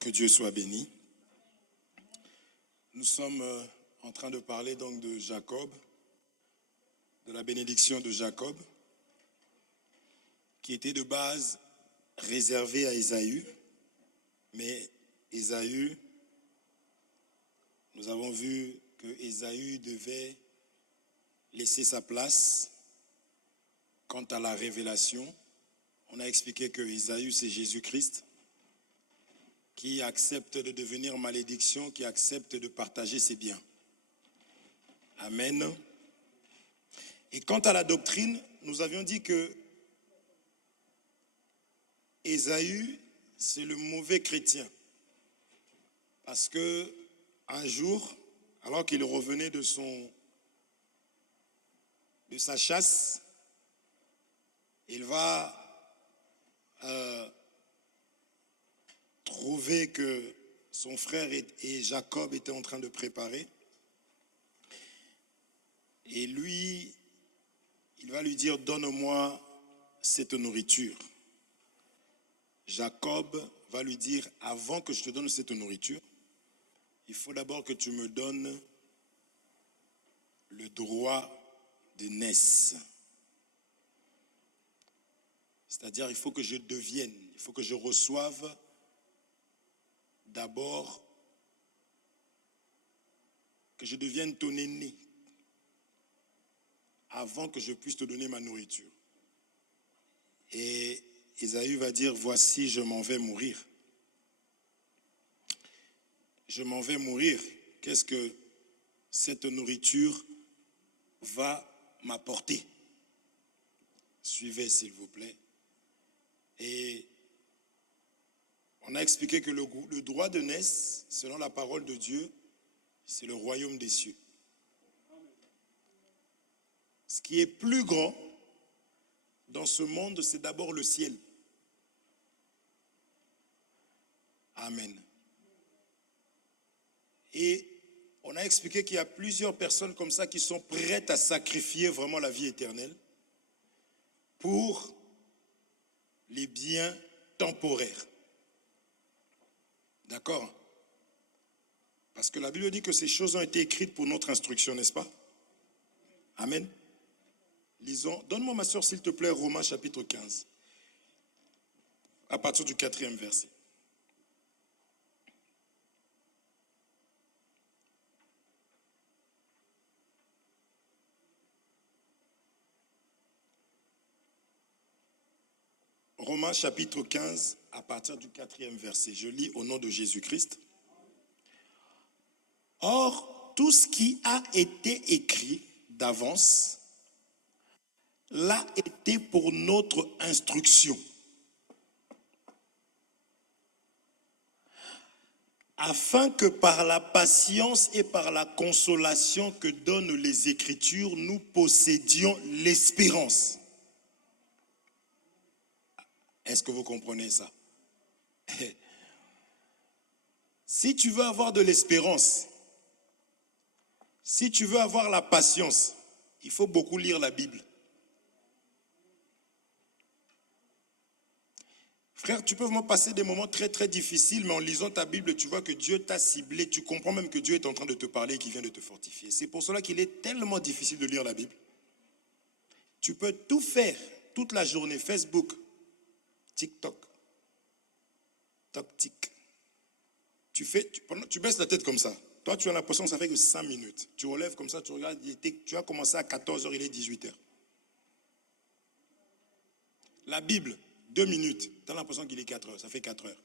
Que Dieu soit béni. Nous sommes en train de parler donc de Jacob, de la bénédiction de Jacob, qui était de base réservée à Ésaü. Mais Ésaü, nous avons vu que Ésaü devait laisser sa place quant à la révélation. On a expliqué que Ésaü, c'est Jésus-Christ, qui accepte de devenir malédiction, qui accepte de partager ses biens. Amen. Et quant à la doctrine, nous avions dit que Ésaü, c'est le mauvais chrétien. Parce que un jour, alors qu'il revenait de sa chasse, il va trouver que son frère et Jacob étaient en train de préparer. Et lui, il va lui dire, donne-moi cette nourriture. Jacob va lui dire, avant que je te donne cette nourriture, il faut d'abord que tu me donnes le droit de naissance. C'est-à-dire, il faut que je devienne, il faut que je reçoive d'abord, que je devienne ton aîné, avant que je puisse te donner ma nourriture. Et Ésaü va dire, voici, je m'en vais mourir. Je m'en vais mourir. Qu'est-ce que cette nourriture va m'apporter? Suivez, s'il vous plaît. Et on a expliqué que le droit de naissance, selon la parole de Dieu, c'est le royaume des cieux. Ce qui est plus grand dans ce monde, c'est d'abord le ciel. Amen. Et on a expliqué qu'il y a plusieurs personnes comme ça qui sont prêtes à sacrifier vraiment la vie éternelle pour les biens temporaires. D'accord? Parce que la Bible dit que ces choses ont été écrites pour notre instruction, n'est-ce pas? Amen. Lisons. Donne-moi, ma soeur, s'il te plaît, Romains chapitre 15. À partir du 4e verset. Romains chapitre 15, à partir du 4e verset. Je lis au nom de Jésus-Christ. Or, tout ce qui a été écrit d'avance l'a été pour notre instruction, afin que par la patience et par la consolation que donnent les Écritures, nous possédions l'espérance. Est-ce que vous comprenez ça? Si tu veux avoir de l'espérance, si tu veux avoir la patience, il faut beaucoup lire la Bible. Frère, tu peux vraiment passer des moments très très difficiles, mais en lisant ta Bible, tu vois que Dieu t'a ciblé. Tu comprends même que Dieu est en train de te parler et qu'il vient de te fortifier. C'est pour cela qu'il est tellement difficile de lire la Bible. Tu peux tout faire toute la journée, Facebook, TikTok, TokTik. Tu baisses la tête comme ça. Toi, tu as l'impression que ça fait que 5 minutes. Tu relèves comme ça, tu regardes, tu as commencé à 14h, il est 18h. La Bible, 2 minutes, tu as l'impression qu'il est 4h, ça fait 4 heures.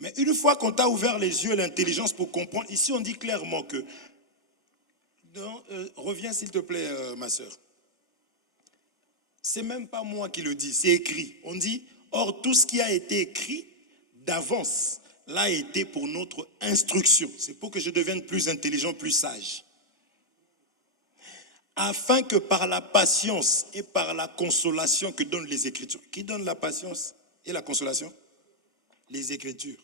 Mais une fois qu'on t'a ouvert les yeux et l'intelligence pour comprendre, ici on dit clairement que, reviens s'il te plaît ma soeur, c'est même pas moi qui le dis, c'est écrit. On dit, or tout ce qui a été écrit d'avance l'a été pour notre instruction. C'est pour que je devienne plus intelligent, plus sage. Afin que par la patience et par la consolation que donnent les Écritures. Qui donne la patience et la consolation? Les Écritures.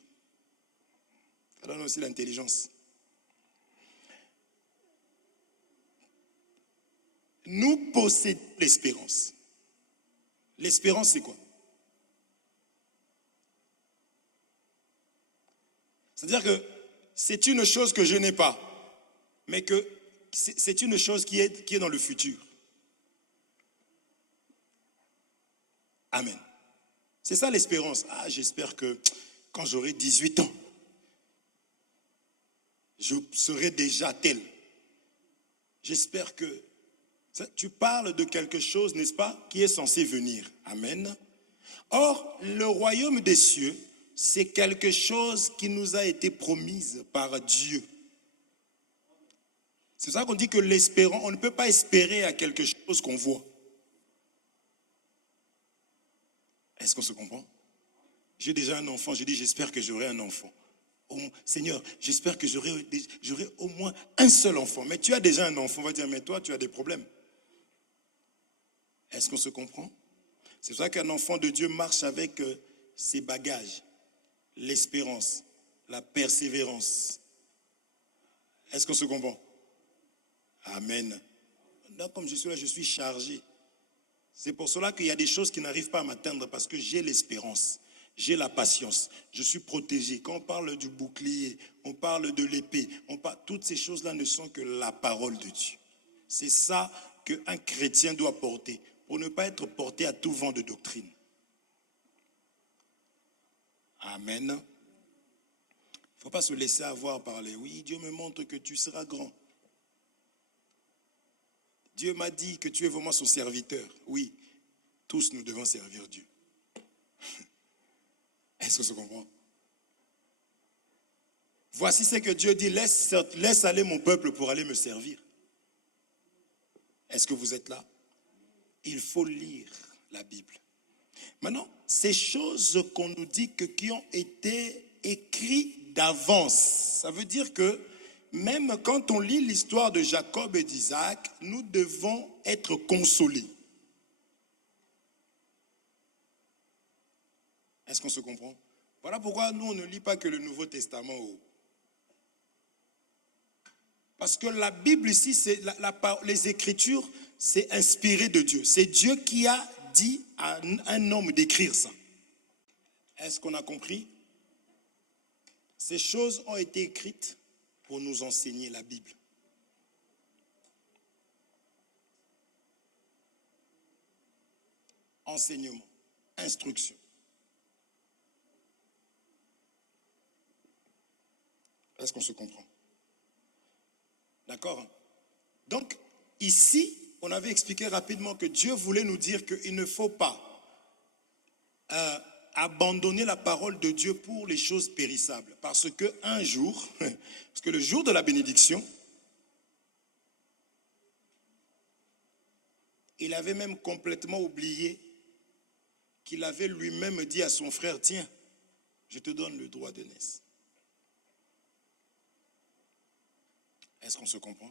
Ça donne aussi l'intelligence. Nous possédons l'espérance. L'espérance, c'est quoi? C'est-à-dire que c'est une chose que je n'ai pas, mais que c'est une chose qui est dans le futur. Amen. C'est ça l'espérance. Ah, j'espère que quand j'aurai 18 ans, je serai déjà tel. J'espère que... Tu parles de quelque chose, n'est-ce pas, qui est censé venir. Amen. Or, le royaume des cieux, c'est quelque chose qui nous a été promise par Dieu. C'est ça qu'on dit que l'espérant, on ne peut pas espérer à quelque chose qu'on voit. Est-ce qu'on se comprend? J'ai déjà un enfant, je dis j'espère que j'aurai un enfant. Oh, Seigneur, j'espère que j'aurai au moins un seul enfant. Mais tu as déjà un enfant, on va dire, mais toi, tu as des problèmes. Est-ce qu'on se comprend? C'est pour ça qu'un enfant de Dieu marche avec ses bagages, l'espérance, la persévérance. Est-ce qu'on se comprend? Amen. Là, comme je suis là, je suis chargé. C'est pour cela qu'il y a des choses qui n'arrivent pas à m'atteindre parce que j'ai l'espérance, j'ai la patience, je suis protégé. Quand on parle du bouclier, on parle de l'épée, toutes ces choses-là ne sont que la parole de Dieu. C'est ça qu'un chrétien doit porter pour ne pas être porté à tout vent de doctrine. Amen. Il ne faut pas se laisser avoir par les oui, Dieu me montre que tu seras grand. Dieu m'a dit que tu es vraiment son serviteur. Oui, tous nous devons servir Dieu. Est-ce que ça se comprend? Voici ce que Dieu dit, laisse aller mon peuple pour aller me servir. Est-ce que vous êtes là? Il faut lire la Bible. Maintenant, ces choses qu'on nous dit qui ont été écrites d'avance, ça veut dire que même quand on lit l'histoire de Jacob et d'Isaac, nous devons être consolés. Est-ce qu'on se comprend? Voilà pourquoi nous, on ne lit pas que le Nouveau Testament. Parce que la Bible ici, les Écritures, c'est inspiré de Dieu. C'est Dieu qui a dit à un homme d'écrire ça. Est-ce qu'on a compris? Ces choses ont été écrites pour nous enseigner la Bible. Enseignement, instruction. Est-ce qu'on se comprend? D'accord? Donc, ici, on avait expliqué rapidement que Dieu voulait nous dire qu'il ne faut pas abandonner la parole de Dieu pour les choses périssables. Parce qu'un jour, parce que le jour de la bénédiction, il avait même complètement oublié qu'il avait lui-même dit à son frère, tiens, je te donne le droit de naissance. Est-ce qu'on se comprend?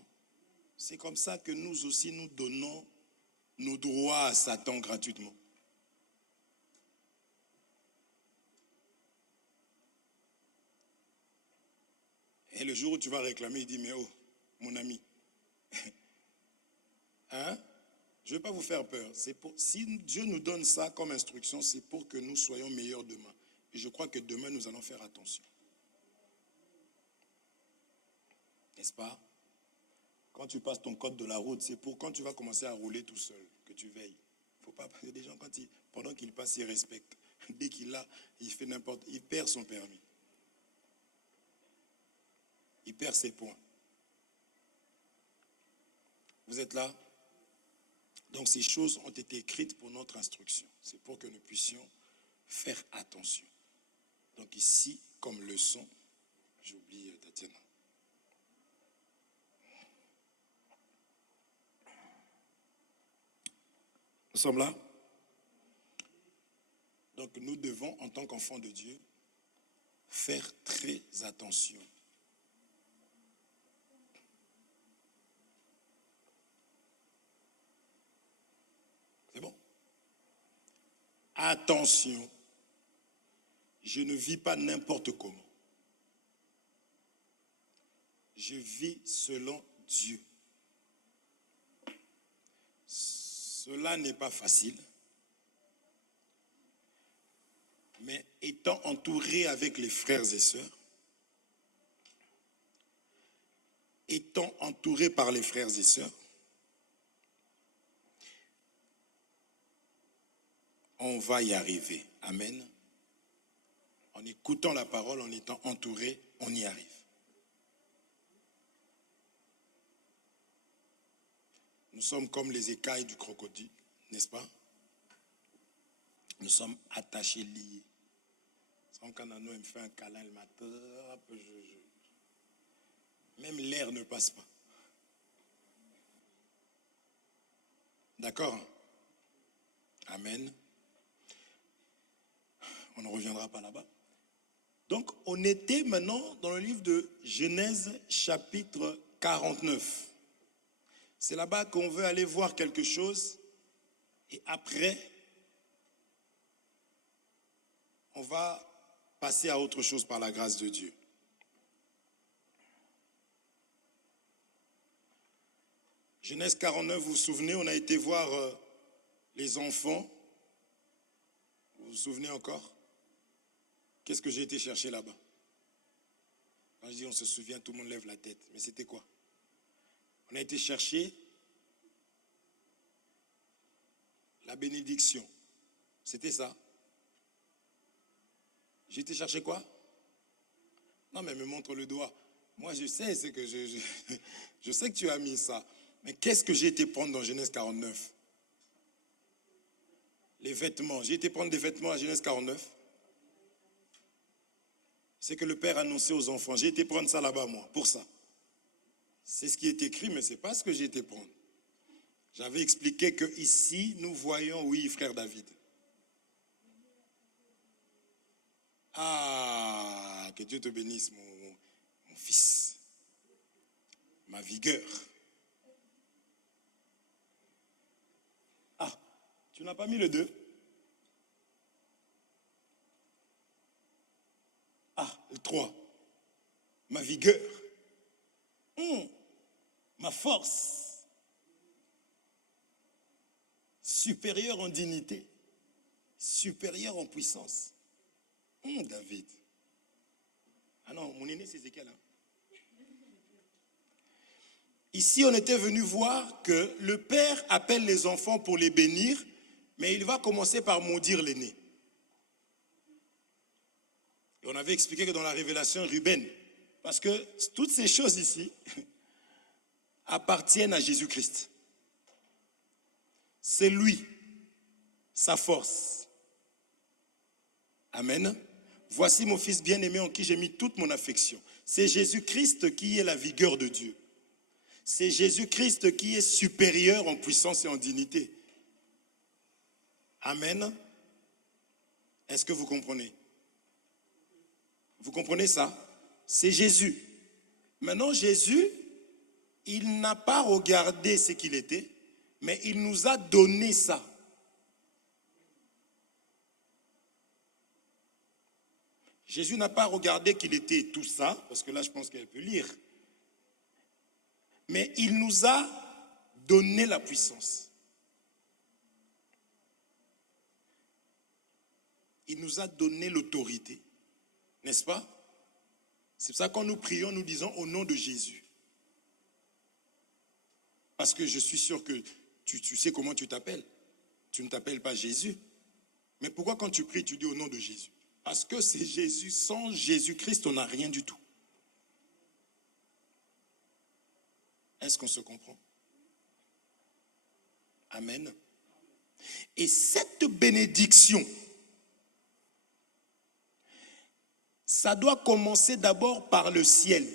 C'est comme ça que nous aussi, nous donnons nos droits à Satan gratuitement. Et le jour où tu vas réclamer, il dit, mais oh, mon ami, hein? Je ne vais pas vous faire peur. Si Dieu nous donne ça comme instruction, c'est pour que nous soyons meilleurs demain. Et je crois que demain, nous allons faire attention. N'est-ce pas? Quand tu passes ton code de la route, c'est pour quand tu vas commencer à rouler tout seul, que tu veilles. Faut pas, il y a des gens, pendant qu'il passe, ils respectent. Dès qu'il a, il fait n'importe, il perd son permis. Il perd ses points. Vous êtes là? Donc ces choses ont été écrites pour notre instruction. C'est pour que nous puissions faire attention. Donc ici, comme leçon, j'oublie Tatiana. Nous sommes là? Donc nous devons, en tant qu'enfants de Dieu, faire très attention. C'est bon? Attention, je ne vis pas n'importe comment. Je vis selon Dieu. Cela n'est pas facile, mais étant entouré avec les frères et sœurs, étant entouré par les frères et sœurs, on va y arriver. Amen. En écoutant la parole, en étant entouré, on y arrive. Nous sommes comme les écailles du crocodile, n'est-ce pas? Nous sommes attachés, liés. Sans qu'un anneau me fait un câlin, il m'attrape. Même l'air ne passe pas. D'accord? Amen. On ne reviendra pas là-bas. Donc, on était maintenant dans le livre de Genèse, chapitre 49. C'est là-bas qu'on veut aller voir quelque chose. Et après, on va passer à autre chose par la grâce de Dieu. Genèse 49, vous vous souvenez, on a été voir les enfants. Vous vous souvenez encore? Qu'est-ce que j'ai été chercher là-bas? Quand je dis on se souvient, tout le monde lève la tête. Mais c'était quoi? On a été chercher la bénédiction. C'était ça. J'ai été chercher quoi? Non, mais me montre le doigt. Moi, je sais, c'est que je sais que tu as mis ça. Mais qu'est-ce que j'ai été prendre dans Genèse 49? Les vêtements. J'ai été prendre des vêtements à Genèse 49. C'est que le Père annonçait aux enfants. J'ai été prendre ça là-bas, moi, pour ça. C'est ce qui est écrit, mais ce n'est pas ce que j'ai été prendre. J'avais expliqué que ici, nous voyons, oui, frère David. Ah, que Dieu te bénisse, mon fils. Ma vigueur. Ah, tu n'as pas mis le 2? Ah, le 3. Ma vigueur. Ma force. Supérieure en dignité. Supérieure en puissance. David. Ah non, mon aîné, c'est Ézéchiel. Ici, on était venu voir que le père appelle les enfants pour les bénir, mais il va commencer par maudire l'aîné. Et on avait expliqué que dans la révélation, Ruben, parce que toutes ces choses ici appartiennent à Jésus-Christ. C'est lui, sa force. Amen. Voici mon fils bien-aimé en qui j'ai mis toute mon affection. C'est Jésus-Christ qui est la vigueur de Dieu. C'est Jésus-Christ qui est supérieur en puissance et en dignité. Amen. Est-ce que vous comprenez? Vous comprenez ça? C'est Jésus. Maintenant, Jésus, il n'a pas regardé ce qu'il était, mais il nous a donné ça. Jésus n'a pas regardé qu'il était tout ça, parce que là, je pense qu'elle peut lire. Mais il nous a donné la puissance. Il nous a donné l'autorité. N'est-ce pas? C'est pour ça que quand nous prions, nous disons au nom de Jésus. Parce que je suis sûr que tu sais comment tu t'appelles. Tu ne t'appelles pas Jésus. Mais pourquoi quand tu pries, tu dis au nom de Jésus? Parce que c'est Jésus. Sans Jésus-Christ, on n'a rien du tout. Est-ce qu'on se comprend? Amen. Et cette bénédiction, ça doit commencer d'abord par le ciel.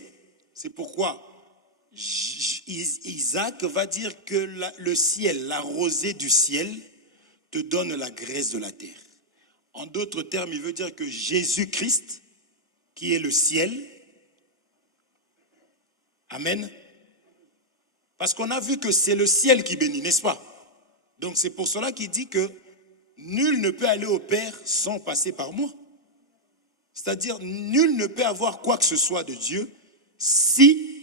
C'est pourquoi Isaac va dire que le ciel, la rosée du ciel, te donne la graisse de la terre. En d'autres termes, il veut dire que Jésus-Christ, qui est le ciel, amen. Parce qu'on a vu que c'est le ciel qui bénit, n'est-ce pas? Donc c'est pour cela qu'il dit que nul ne peut aller au Père sans passer par moi. C'est-à-dire, nul ne peut avoir quoi que ce soit de Dieu si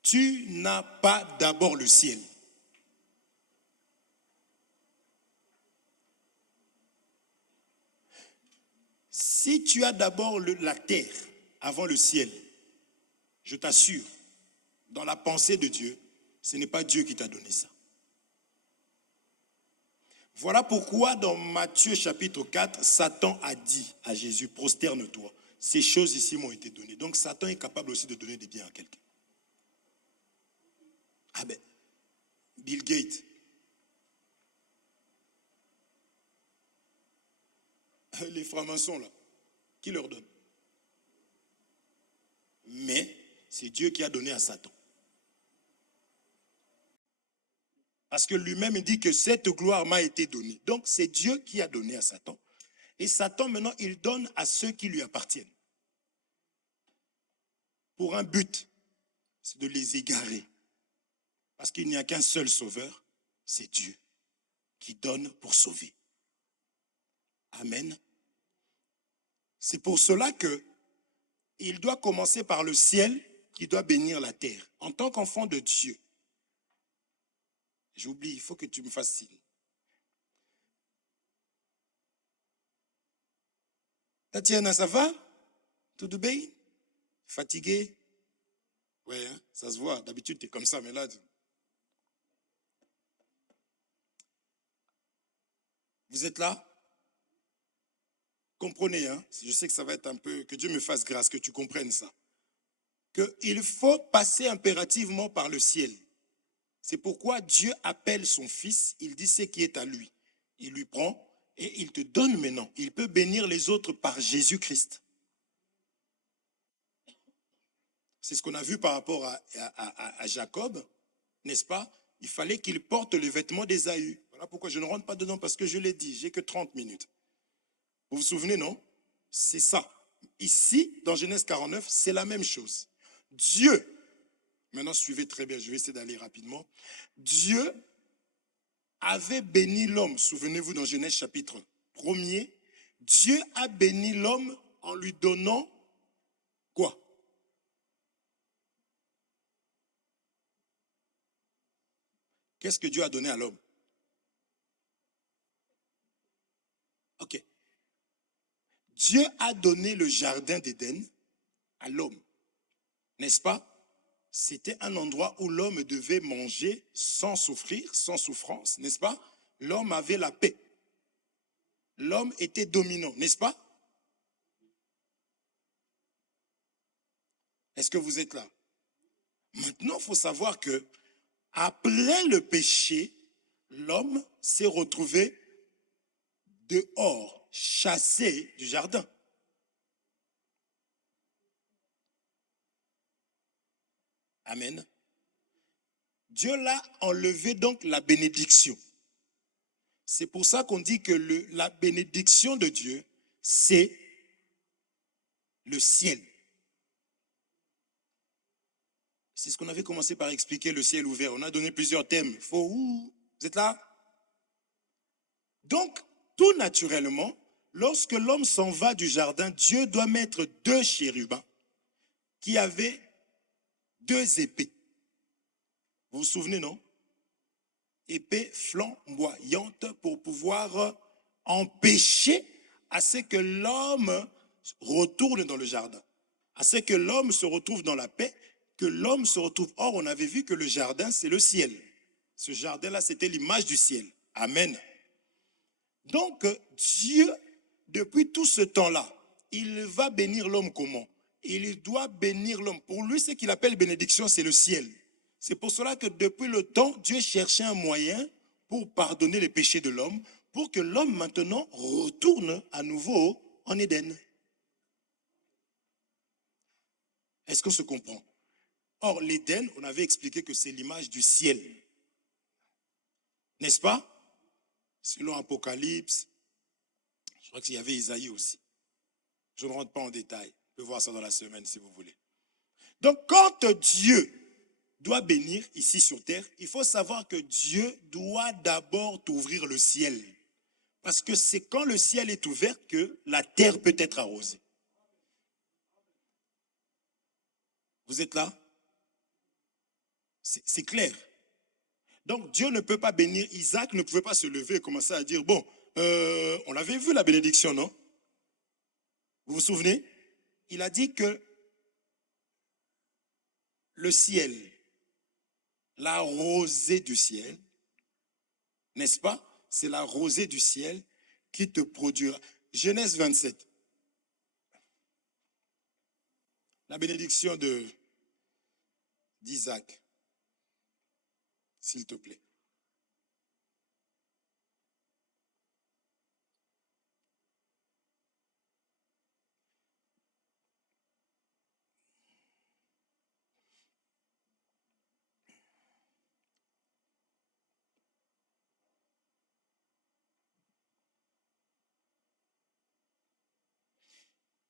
tu n'as pas d'abord le ciel. Si tu as d'abord la terre avant le ciel, je t'assure, dans la pensée de Dieu, ce n'est pas Dieu qui t'a donné ça. Voilà pourquoi dans Matthieu chapitre 4, Satan a dit à Jésus, prosterne-toi. Ces choses ici m'ont été données. Donc Satan est capable aussi de donner des biens à quelqu'un. Ah ben, Bill Gates. Les francs-maçons là, qui leur donne? Mais c'est Dieu qui a donné à Satan. Parce que lui-même dit que cette gloire m'a été donnée. Donc c'est Dieu qui a donné à Satan. Et Satan maintenant il donne à ceux qui lui appartiennent. Pour un but, c'est de les égarer. Parce qu'il n'y a qu'un seul sauveur, c'est Dieu qui donne pour sauver. Amen. C'est pour cela que il doit commencer par le ciel qui doit bénir la terre. En tant qu'enfant de Dieu, j'oublie, il faut que tu me fasses signe. Tatiana, ça va? Tout bien? Fatigué? Ouais, hein, ça se voit. D'habitude, tu es comme ça, mais là... Vous êtes là? Comprenez, hein? Je sais que ça va être un peu... Que Dieu me fasse grâce, que tu comprennes ça. Qu'il faut passer impérativement par le ciel. C'est pourquoi Dieu appelle son fils, il dit ce qui est à lui. Il lui prend et il te donne maintenant. Il peut bénir les autres par Jésus-Christ. C'est ce qu'on a vu par rapport à Jacob, n'est-ce pas? Il fallait qu'il porte les vêtements d'Ésaü. Voilà pourquoi je ne rentre pas dedans, parce que je l'ai dit, j'ai que 30 minutes. Vous vous souvenez, non? C'est ça. Ici, dans Genèse 49, c'est la même chose. Dieu, maintenant suivez très bien, je vais essayer d'aller rapidement. Dieu avait béni l'homme, souvenez-vous dans Genèse chapitre 1er, Dieu a béni l'homme en lui donnant quoi? Qu'est-ce que Dieu a donné à l'homme? Ok. Dieu a donné le jardin d'Éden à l'homme, n'est-ce pas? C'était un endroit où l'homme devait manger sans souffrir, sans souffrance, n'est-ce pas? L'homme avait la paix. L'homme était dominant, n'est-ce pas? Est-ce que vous êtes là? Maintenant, il faut savoir que après le péché, l'homme s'est retrouvé dehors, chassé du jardin. Amen. Dieu l'a enlevé donc la bénédiction. C'est pour ça qu'on dit que la bénédiction de Dieu, c'est le ciel. C'est ce qu'on avait commencé par expliquer, le ciel ouvert. On a donné plusieurs thèmes. Vous êtes là? Donc, tout naturellement, lorsque l'homme s'en va du jardin, Dieu doit mettre 2 chérubins qui avaient 2 épées. Vous vous souvenez, non? Épées flamboyantes pour pouvoir empêcher à ce que l'homme retourne dans le jardin, à ce que l'homme se retrouve dans la paix, que l'homme se retrouve. Or, on avait vu que le jardin, c'est le ciel. Ce jardin-là, c'était l'image du ciel. Amen. Donc, Dieu, depuis tout ce temps-là, il va bénir l'homme comment? Il doit bénir l'homme. Pour lui, ce qu'il appelle bénédiction, c'est le ciel. C'est pour cela que depuis le temps, Dieu cherchait un moyen pour pardonner les péchés de l'homme, pour que l'homme maintenant retourne à nouveau en Éden. Est-ce qu'on se comprend? Or, l'Éden, on avait expliqué que c'est l'image du ciel. N'est-ce pas? Selon Apocalypse, je crois qu'il y avait Isaïe aussi. Je ne rentre pas en détail. On peut voir ça dans la semaine si vous voulez. Donc, quand Dieu doit bénir ici sur terre, il faut savoir que Dieu doit d'abord t'ouvrir le ciel. Parce que c'est quand le ciel est ouvert que la terre peut être arrosée. Vous êtes là? C'est clair. Donc Dieu ne peut pas bénir. Isaac ne pouvait pas se lever et commencer à dire, bon, on l'avait vu la bénédiction, non? Vous vous souvenez? Il a dit que le ciel la rosée du ciel, n'est-ce pas? C'est la rosée du ciel qui te produira. Genèse 27. La bénédiction d'Isaac, s'il te plaît.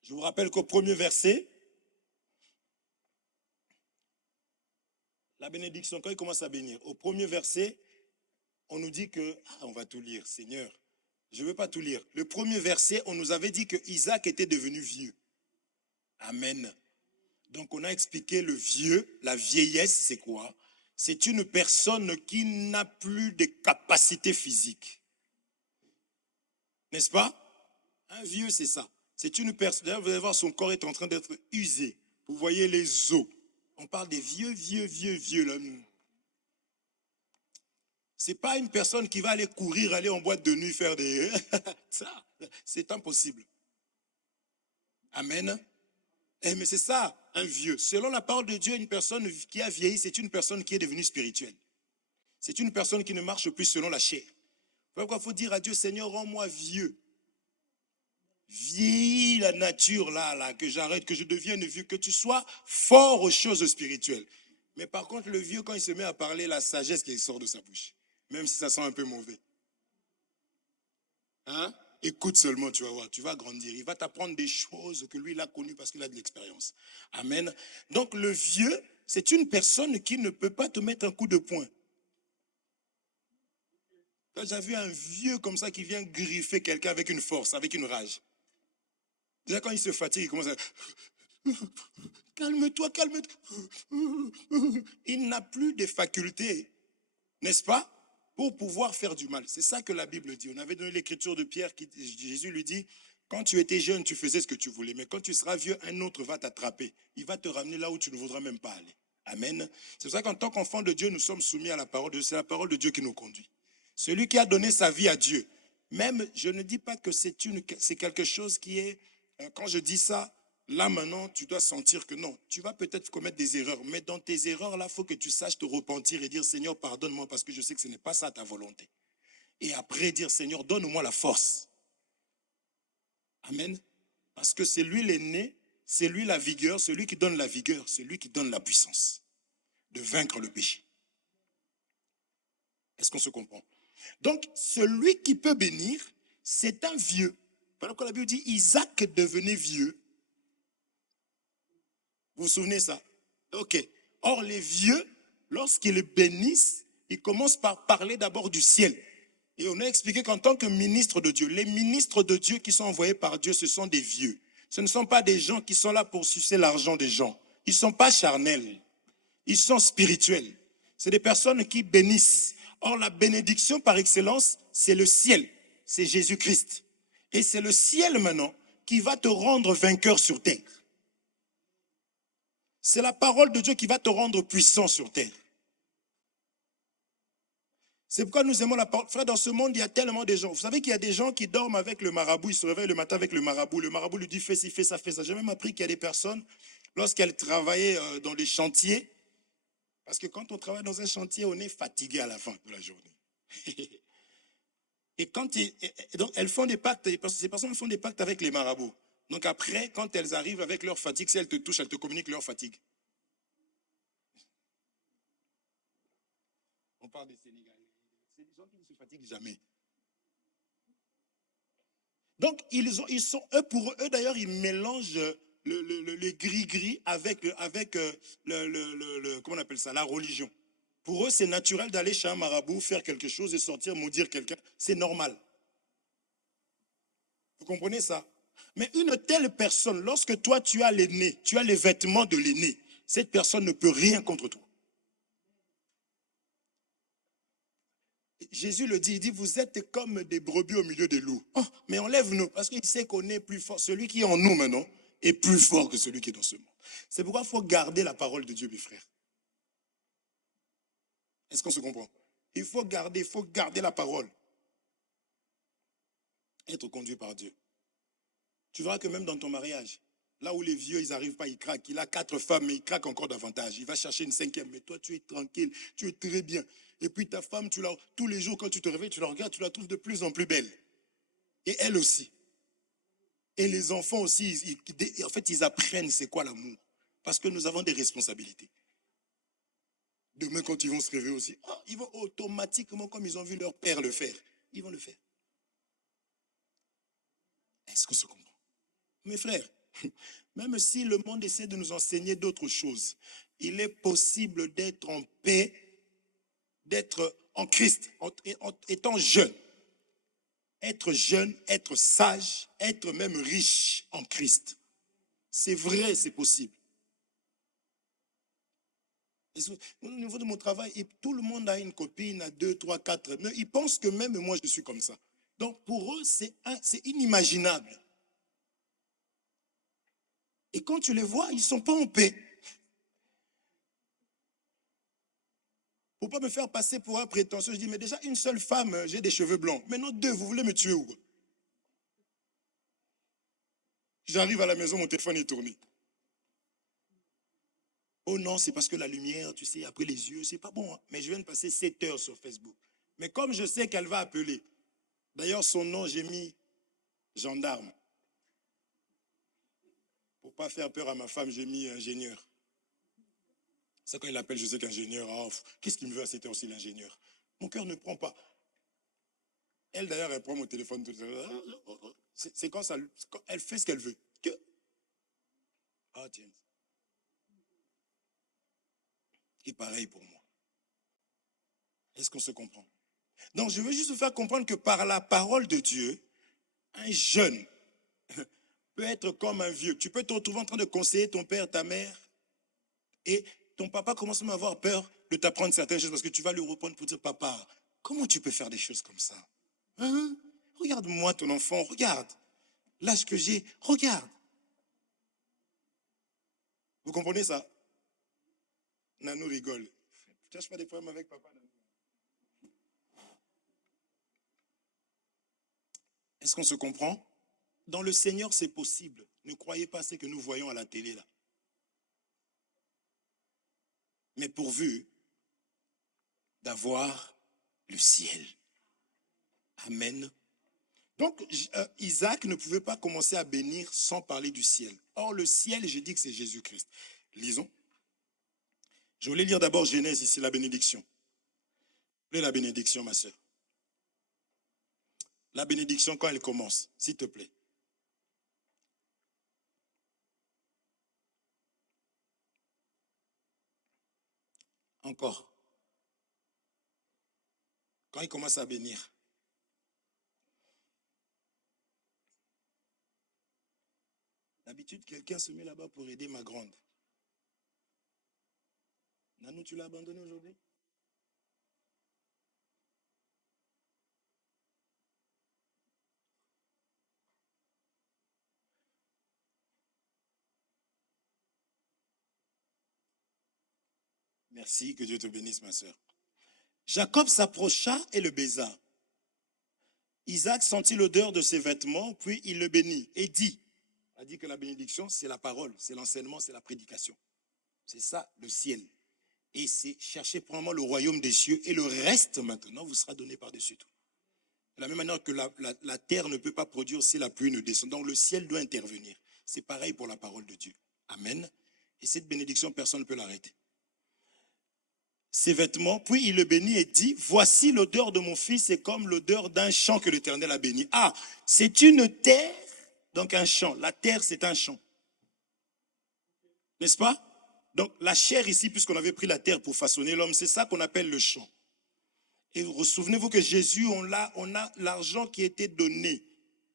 Je vous rappelle qu'au premier verset, la bénédiction, quand il commence à bénir, au premier verset, on nous dit que, on va tout lire, Seigneur, je ne veux pas tout lire. Le premier verset, on nous avait dit que Isaac était devenu vieux. Amen. Donc on a expliqué le vieux, la vieillesse, c'est quoi? C'est une personne qui n'a plus de capacités physiques. N'est-ce pas? Un vieux, c'est ça. C'est une personne, d'ailleurs, vous allez voir, son corps est en train d'être usé. Vous voyez les os. On parle des vieux là. C'est pas une personne qui va aller courir, aller en boîte de nuit, faire des... Ça, c'est impossible. Amen. Mais c'est ça, un vieux. Selon la parole de Dieu, une personne qui a vieilli, c'est une personne qui est devenue spirituelle. C'est une personne qui ne marche plus selon la chair. Pourquoi il faut dire à Dieu, Seigneur, rends-moi vieux. Vieillis la nature là, que j'arrête, que je devienne vieux, que tu sois fort aux choses spirituelles. Mais par contre, le vieux, quand il se met à parler, la sagesse qui sort de sa bouche, même si ça sent un peu mauvais. Hein? Écoute seulement, tu vas voir, tu vas grandir. Il va t'apprendre des choses que lui, il a connues parce qu'il a de l'expérience. Amen. Donc le vieux, c'est une personne qui ne peut pas te mettre un coup de poing. J'ai vu un vieux comme ça qui vient griffer quelqu'un avec une force, avec une rage. Déjà quand il se fatigue, il commence à... Calme-toi, calme-toi. Il n'a plus de facultés, n'est-ce pas, pour pouvoir faire du mal. C'est ça que la Bible dit. On avait donné l'écriture de Pierre, Jésus lui dit, quand tu étais jeune, tu faisais ce que tu voulais, mais quand tu seras vieux, un autre va t'attraper. Il va te ramener là où tu ne voudras même pas aller. Amen. C'est pour ça qu'en tant qu'enfant de Dieu, nous sommes soumis à la parole de Dieu. C'est la parole de Dieu qui nous conduit. Celui qui a donné sa vie à Dieu, même, je ne dis pas que c'est quelque chose qui est, quand je dis ça, là maintenant, tu dois sentir que non, tu vas peut-être commettre des erreurs, mais dans tes erreurs, là, il faut que tu saches te repentir et dire, Seigneur, pardonne-moi parce que je sais que ce n'est pas ça ta volonté. Et après dire, Seigneur, donne-moi la force. Amen. Parce que c'est lui l'aîné, c'est lui la vigueur, celui qui donne la vigueur, c'est lui qui donne la puissance de vaincre le péché. Est-ce qu'on se comprend? Donc, celui qui peut bénir, c'est un vieux. Pendant que la Bible dit, Isaac devenait vieux. Vous vous souvenez ça? Ok. Or, les vieux, lorsqu'ils bénissent, ils commencent par parler d'abord du ciel. Et on a expliqué qu'en tant que ministre de Dieu, les ministres de Dieu qui sont envoyés par Dieu, ce sont des vieux. Ce ne sont pas des gens qui sont là pour sucer l'argent des gens. Ils ne sont pas charnels. Ils sont spirituels. C'est des personnes qui bénissent. Or, la bénédiction par excellence, c'est le ciel. C'est Jésus-Christ. Et c'est le ciel maintenant qui va te rendre vainqueur sur terre. C'est la parole de Dieu qui va te rendre puissant sur terre. C'est pourquoi nous aimons la parole. Frère, dans ce monde, il y a tellement de gens. Vous savez qu'il y a des gens qui dorment avec le marabout, ils se réveillent le matin avec le marabout. Le marabout lui dit fais ci, fais ça, fais ça. J'ai même appris qu'il y a des personnes, lorsqu'elles travaillaient dans les chantiers, parce que quand on travaille dans un chantier, on est fatigué à la fin de la journée. Et donc elles font des pactes, ces personnes font des pactes avec les marabouts. Donc après, quand elles arrivent avec leur fatigue, si elles te touchent, elles te communiquent leur fatigue. On parle des Sénégalais. C'est des gens qui ne se fatiguent jamais. Donc, pour eux d'ailleurs, ils mélangent le gris-gris avec comment on appelle ça, la religion. Pour eux, c'est naturel d'aller chez un marabout, faire quelque chose et sortir, maudire quelqu'un. C'est normal. Vous comprenez ça? Mais une telle personne, lorsque toi, tu as l'aîné, tu as les vêtements de l'aîné, cette personne ne peut rien contre toi. Jésus le dit, il dit, vous êtes comme des brebis au milieu des loups. Oh, mais enlève-nous, parce qu'il sait qu'on est plus fort. Celui qui est en nous maintenant est plus fort que celui qui est dans ce monde. C'est pourquoi il faut garder la parole de Dieu, mes frères. Est-ce qu'on se comprend? Il faut garder la parole. Être conduit par Dieu. Tu verras que même dans ton mariage, là où les vieux, ils n'arrivent pas, ils craquent. Il a 4 femmes, mais il craque encore davantage. Il va chercher une 5e. Mais toi, tu es tranquille, tu es très bien. Et puis ta femme, tous les jours, quand tu te réveilles, tu la regardes, tu la trouves de plus en plus belle. Et elle aussi. Et les enfants aussi, en fait, ils apprennent c'est quoi l'amour. Parce que nous avons des responsabilités. Demain, quand ils vont se réveiller aussi, ils vont automatiquement, comme ils ont vu leur père le faire, ils vont le faire. Est-ce qu'on se comprend? Mes frères, même si le monde essaie de nous enseigner d'autres choses, il est possible d'être en paix, d'être en Christ, étant jeune. Être jeune, être sage, être même riche en Christ. C'est vrai, c'est possible. Au niveau de mon travail, tout le monde a une copine, a 2, 3, 4. Mais ils pensent que même moi, je suis comme ça. Donc pour eux, c'est inimaginable. Et quand tu les vois, ils ne sont pas en paix. Pour ne pas me faire passer pour un prétentieux, je dis, mais déjà, une seule femme, j'ai des cheveux blancs. Maintenant, 2, vous voulez me tuer ou quoi? J'arrive à la maison, mon téléphone est tourné. Oh non, c'est parce que la lumière, tu sais, après les yeux, c'est pas bon. Hein. Mais je viens de passer 7 heures sur Facebook. Mais comme je sais qu'elle va appeler, d'ailleurs, son nom, j'ai mis gendarme. Pour ne pas faire peur à ma femme, j'ai mis ingénieur. Ça, quand il appelle, je sais qu'ingénieur, qu'est-ce qu'il me veut à cette heure-ci, l'ingénieur? Mon cœur ne prend pas. Elle, d'ailleurs, elle prend mon téléphone. C'est quand elle fait ce qu'elle veut. Ah, tiens. Et pareil pour moi. Est-ce qu'on se comprend? Donc, je veux juste vous faire comprendre que par la parole de Dieu, un jeune peut être comme un vieux. Tu peux te retrouver en train de conseiller ton père, ta mère, et ton papa commence à avoir peur de t'apprendre certaines choses parce que tu vas lui répondre pour dire, papa, comment tu peux faire des choses comme ça? Hein? Regarde-moi ton enfant, regarde. L'âge que j'ai, regarde. Vous comprenez ça? Nanou rigole. Tu cherches pas des problèmes avec papa, Nanou. Est-ce qu'on se comprend? Dans le Seigneur, c'est possible. Ne croyez pas ce que nous voyons à la télé là. Mais pourvu d'avoir le ciel. Amen. Donc, Isaac ne pouvait pas commencer à bénir sans parler du ciel. Or, le ciel, j'ai dit que c'est Jésus-Christ. Lisons. Je voulais lire d'abord Genèse, ici, la bénédiction. Vous voulez la bénédiction, ma soeur? La bénédiction, quand elle commence, s'il te plaît. Encore. Quand il commence à bénir. D'habitude, quelqu'un se met là-bas pour aider ma grande. Nanou, tu l'as abandonné aujourd'hui? Merci, que Dieu te bénisse, ma soeur. Jacob s'approcha et le baisa. Isaac sentit l'odeur de ses vêtements, puis il le bénit et dit, on a dit que la bénédiction, c'est la parole, c'est l'enseignement, c'est la prédication. C'est ça, le ciel. Et c'est chercher premièrement le royaume des cieux et le reste maintenant vous sera donné par-dessus tout. De la même manière que la terre ne peut pas produire si la pluie ne descend. Donc le ciel doit intervenir. C'est pareil pour la parole de Dieu. Amen. Et cette bénédiction, personne ne peut l'arrêter. Ses vêtements, puis il le bénit et dit, voici l'odeur de mon fils, c'est comme l'odeur d'un champ que l'Éternel a béni. Ah, c'est une terre, donc un champ. La terre, c'est un champ. N'est-ce pas? Donc la chair ici, puisqu'on avait pris la terre pour façonner l'homme, c'est ça qu'on appelle le champ. Et souvenez-vous que Jésus, on a l'argent qui était donné,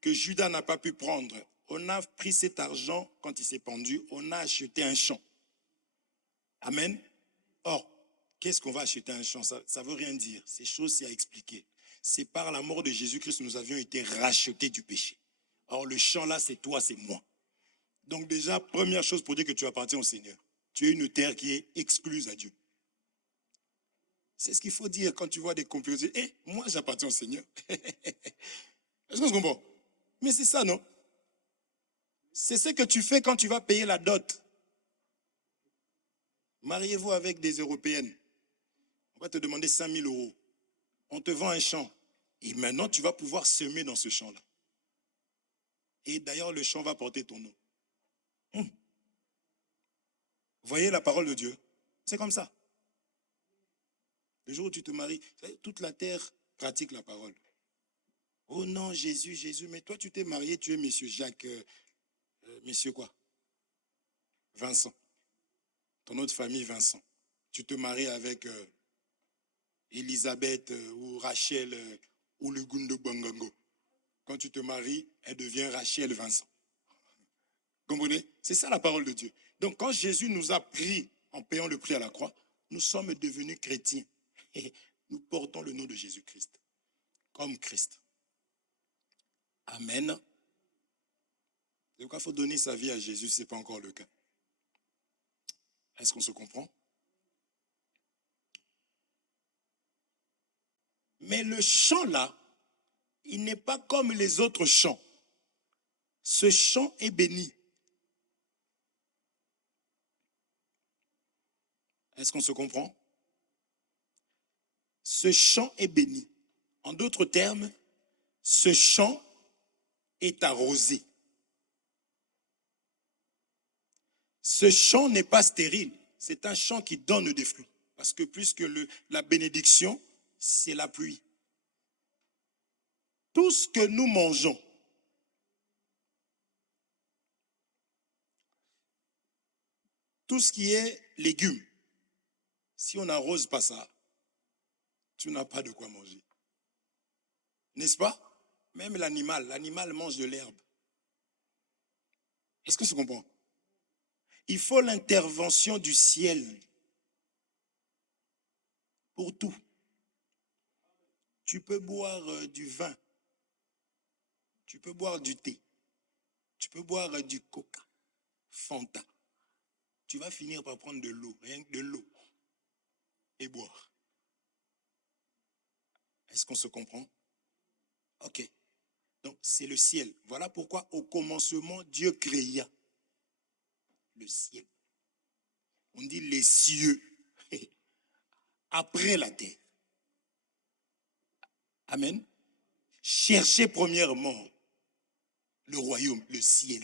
que Judas n'a pas pu prendre. On a pris cet argent, quand il s'est pendu, on a acheté un champ. Amen. Or, qu'est-ce qu'on va acheter un champ? Ça ne veut rien dire. Ces choses, c'est à expliquer. C'est par la mort de Jésus-Christ que nous avions été rachetés du péché. Or, le champ là, c'est toi, c'est moi. Donc déjà, première chose pour dire que tu appartiens au Seigneur. Tu es une terre qui est excluse à Dieu. C'est ce qu'il faut dire quand tu vois des communautés. Eh, moi, j'appartiens au Seigneur. Est-ce qu'on se comprend? Mais c'est ça, non? C'est ce que tu fais quand tu vas payer la dot. Mariez-vous avec des Européennes. On va te demander 5 000 euros. On te vend un champ. Et maintenant, tu vas pouvoir semer dans ce champ-là. Et d'ailleurs, le champ va porter ton nom. Vous voyez la parole de Dieu? C'est comme ça. Le jour où tu te maries, toute la terre pratique la parole. Oh non, Jésus, Jésus, mais toi tu t'es marié, tu es monsieur Jacques, monsieur quoi? Vincent. Ton autre famille, Vincent. Tu te maries avec Elisabeth ou Rachel ou Lugundo Bangango. Quand tu te maries, elle devient Rachel Vincent. Comprenez? C'est ça la parole de Dieu. Donc quand Jésus nous a pris en payant le prix à la croix, nous sommes devenus chrétiens. Et nous portons le nom de Jésus-Christ comme Christ. Amen. C'est pourquoi il faut donner sa vie à Jésus, ce n'est pas encore le cas. Est-ce qu'on se comprend? Mais le chant là, il n'est pas comme les autres chants. Ce chant est béni. Est-ce qu'on se comprend? Ce chant est béni. En d'autres termes, ce chant est arrosé. Ce chant n'est pas stérile. C'est un chant qui donne des fruits. Parce que plus que la bénédiction, c'est la pluie. Tout ce que nous mangeons, tout ce qui est légumes, si on n'arrose pas ça, tu n'as pas de quoi manger. N'est-ce pas? Même l'animal mange de l'herbe. Est-ce que tu comprends? Il faut l'intervention du ciel pour tout. Tu peux boire du vin, tu peux boire du thé, tu peux boire du coca, Fanta. Tu vas finir par prendre de l'eau, rien que de l'eau, et boire. Est-ce qu'on se comprend? Ok. Donc, c'est le ciel. Voilà pourquoi, au commencement, Dieu créa le ciel. On dit les cieux, après la terre. Amen. Cherchez premièrement le royaume, le ciel.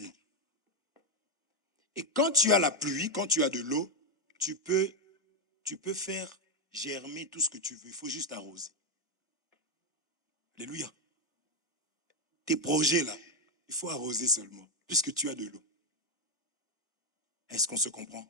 Et quand tu as la pluie, quand tu as de l'eau, tu peux faire germer tout ce que tu veux. Il faut juste arroser. Alléluia. Tes projets là, il faut arroser seulement, puisque tu as de l'eau. Est-ce qu'on se comprend?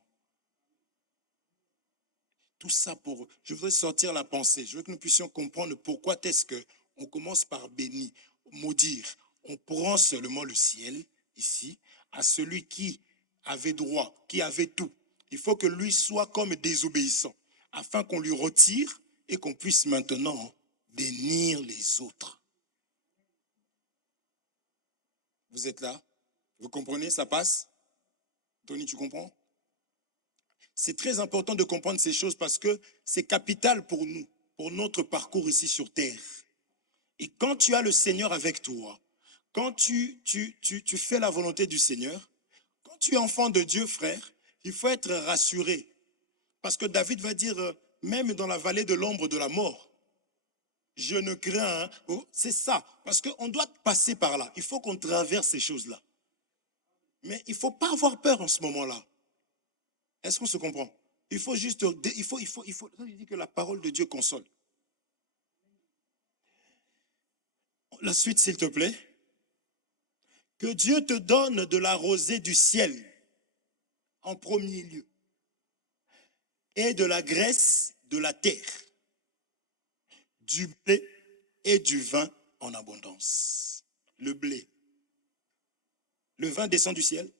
Tout ça pour... Je voudrais sortir la pensée. Je veux que nous puissions comprendre pourquoi est-ce qu'on commence par bénir, maudire. On prend seulement le ciel, ici, à celui qui avait droit, qui avait tout. Il faut que lui soit comme désobéissant, afin qu'on lui retire et qu'on puisse maintenant bénir les autres. Vous êtes là? Vous comprenez? Ça passe? Tony, tu comprends? C'est très important de comprendre ces choses parce que c'est capital pour nous, pour notre parcours ici sur terre. Et quand tu as le Seigneur avec toi, quand tu fais la volonté du Seigneur, quand tu es enfant de Dieu, frère, il faut être rassuré. Parce que David va dire, même dans la vallée de l'ombre de la mort, je ne crains, c'est ça. Parce qu'on doit passer par là. Il faut qu'on traverse ces choses-là. Mais il ne faut pas avoir peur en ce moment-là. Est-ce qu'on se comprend? Il faut juste, il dit que la parole de Dieu console. La suite, s'il te plaît. Que Dieu te donne de la rosée du ciel en premier lieu et de la graisse de la terre, du blé et du vin en abondance. Le blé. Le vin descend du ciel.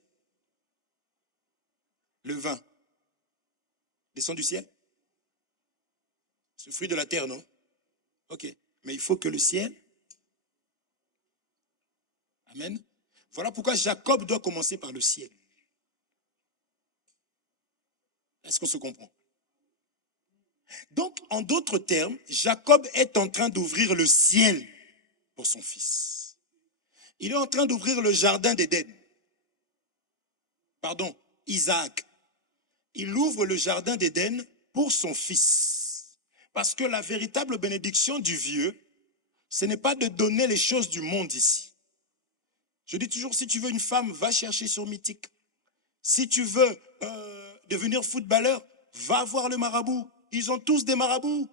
Le vin descend du ciel. C'est le fruit de la terre, non? Ok. Mais il faut que le ciel... Amen. Voilà pourquoi Jacob doit commencer par le ciel. Est-ce qu'on se comprend? Donc, en d'autres termes, Jacob est en train d'ouvrir le ciel pour son fils. Il est en train d'ouvrir le jardin d'Éden. Pardon, Isaac. Il ouvre le jardin d'Éden pour son fils. Parce que la véritable bénédiction du vieux, ce n'est pas de donner les choses du monde ici. Je dis toujours, si tu veux une femme, va chercher sur Mythique. Si tu veux devenir footballeur, va voir le marabout. Ils ont tous des marabouts.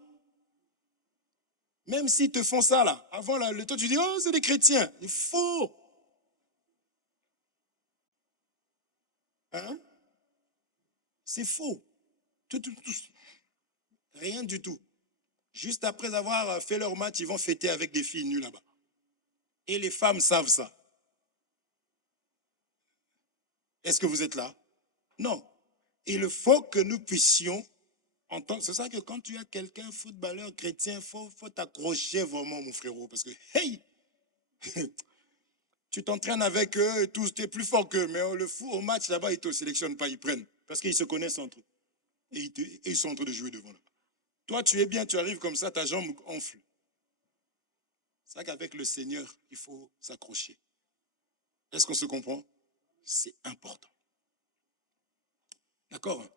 Même s'ils te font ça, là, avant le temps, tu dis, oh, c'est des chrétiens. Il faut. Hein? C'est faux. Tout. Rien du tout. Juste après avoir fait leur match, ils vont fêter avec des filles nues là-bas. Et les femmes savent ça. Est-ce que vous êtes là? Non. Il faut que nous puissions entendre. C'est ça que quand tu as quelqu'un, footballeur, chrétien, il faut t'accrocher vraiment, mon frérot. Parce que, hey, tu t'entraînes avec eux, tous, tu es plus fort qu'eux. Mais au match là-bas, ils ne te sélectionnent pas, ils prennent. Parce qu'ils se connaissent entre eux. Et ils sont en train de jouer devant là. Toi, tu es bien, tu arrives comme ça, ta jambe enfle. C'est ça qu'avec le Seigneur, il faut s'accrocher. Est-ce qu'on se comprend? C'est important. D'accord?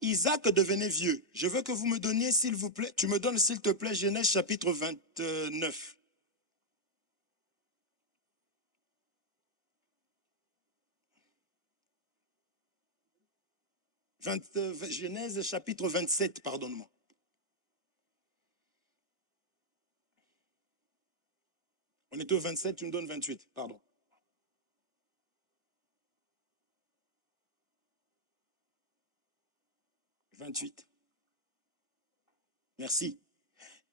Isaac devenait vieux. Je veux que vous me donniez, s'il vous plaît, tu me donnes, s'il te plaît, Genèse chapitre 29. Genèse chapitre 27, pardonne-moi. On est au 27, tu me donnes 28, pardon. « 28. Merci.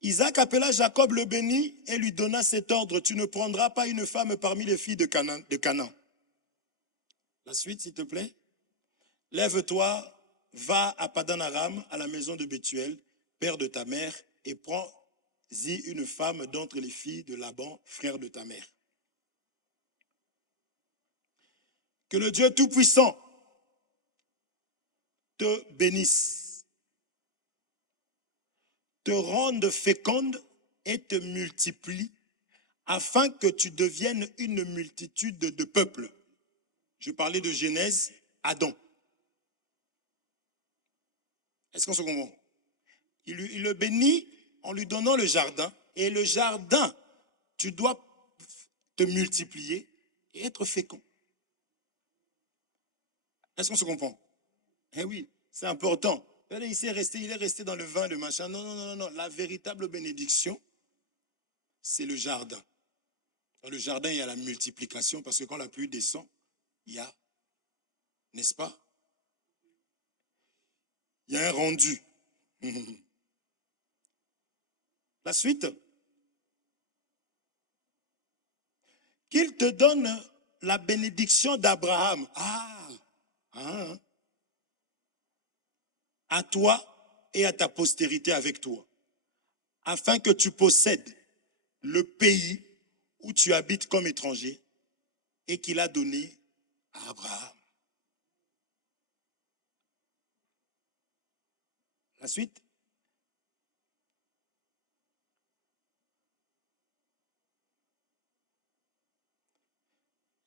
Isaac appela Jacob, le bénit et lui donna cet ordre. Tu ne prendras pas une femme parmi les filles de Canaan. La suite, s'il te plaît. Lève-toi, va à Padan Aram, à la maison de Bethuel, père de ta mère, et prends-y une femme d'entre les filles de Laban, frère de ta mère. Que le Dieu Tout-Puissant te bénisse, te rende féconde et te multiplie, afin que tu deviennes une multitude de peuples. Je parlais de Genèse, Adam. Est-ce qu'on se comprend? Il le bénit en lui donnant le jardin. Et le jardin, tu dois te multiplier et être fécond. Est-ce qu'on se comprend? Eh oui, c'est important. Il est resté dans le vin, le machin. Non. La véritable bénédiction, c'est le jardin. Dans le jardin, il y a la multiplication parce que quand la pluie descend, il y a, n'est-ce pas? Il y a un rendu. La suite. Qu'il te donne la bénédiction d'Abraham. À toi et à ta postérité avec toi, afin que tu possèdes le pays où tu habites comme étranger et qu'il a donné à Abraham. La suite.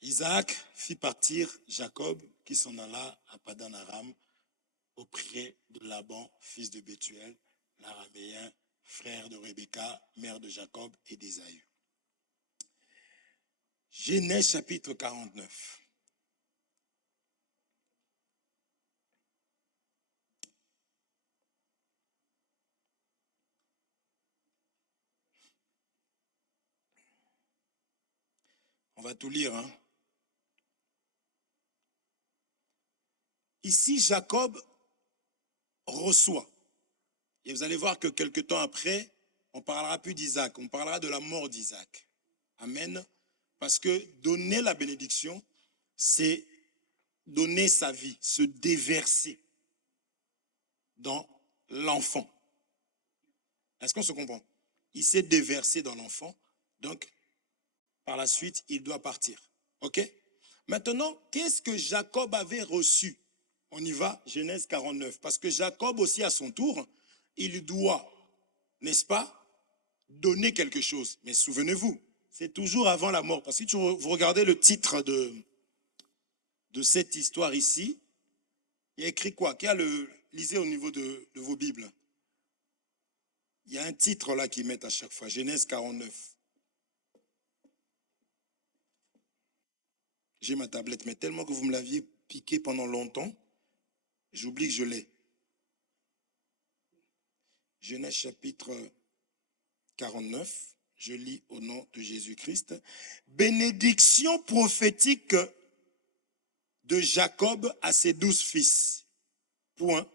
Isaac fit partir Jacob qui s'en alla à Padan Aram auprès de Laban, fils de Bethuel, l'araméen, frère de Rebecca, mère de Jacob et d'Ésaü. Genèse chapitre 49. On va tout lire, hein. Ici, Jacob reçoit. Et vous allez voir que quelque temps après, on ne parlera plus d'Isaac, on parlera de la mort d'Isaac. Amen. Parce que donner la bénédiction, c'est donner sa vie, se déverser dans l'enfant. Est-ce qu'on se comprend? Il s'est déversé dans l'enfant, donc par la suite, il doit partir. OK? Maintenant, qu'est-ce que Jacob avait reçu On y va, Genèse 49. Parce que Jacob aussi, à son tour, il doit, n'est-ce pas, donner quelque chose. Mais souvenez-vous, c'est toujours avant la mort. Parce que si vous regardez le titre de cette histoire ici, il y a écrit quoi? Lisez au niveau de vos Bibles. Il y a un titre là qu'ils mettent à chaque fois, Genèse 49. J'ai ma tablette, mais tellement que vous me l'aviez piqué pendant longtemps, j'oublie que je l'ai. Genèse chapitre 49, je lis au nom de Jésus-Christ. Bénédiction prophétique de Jacob à ses 12 fils. Point.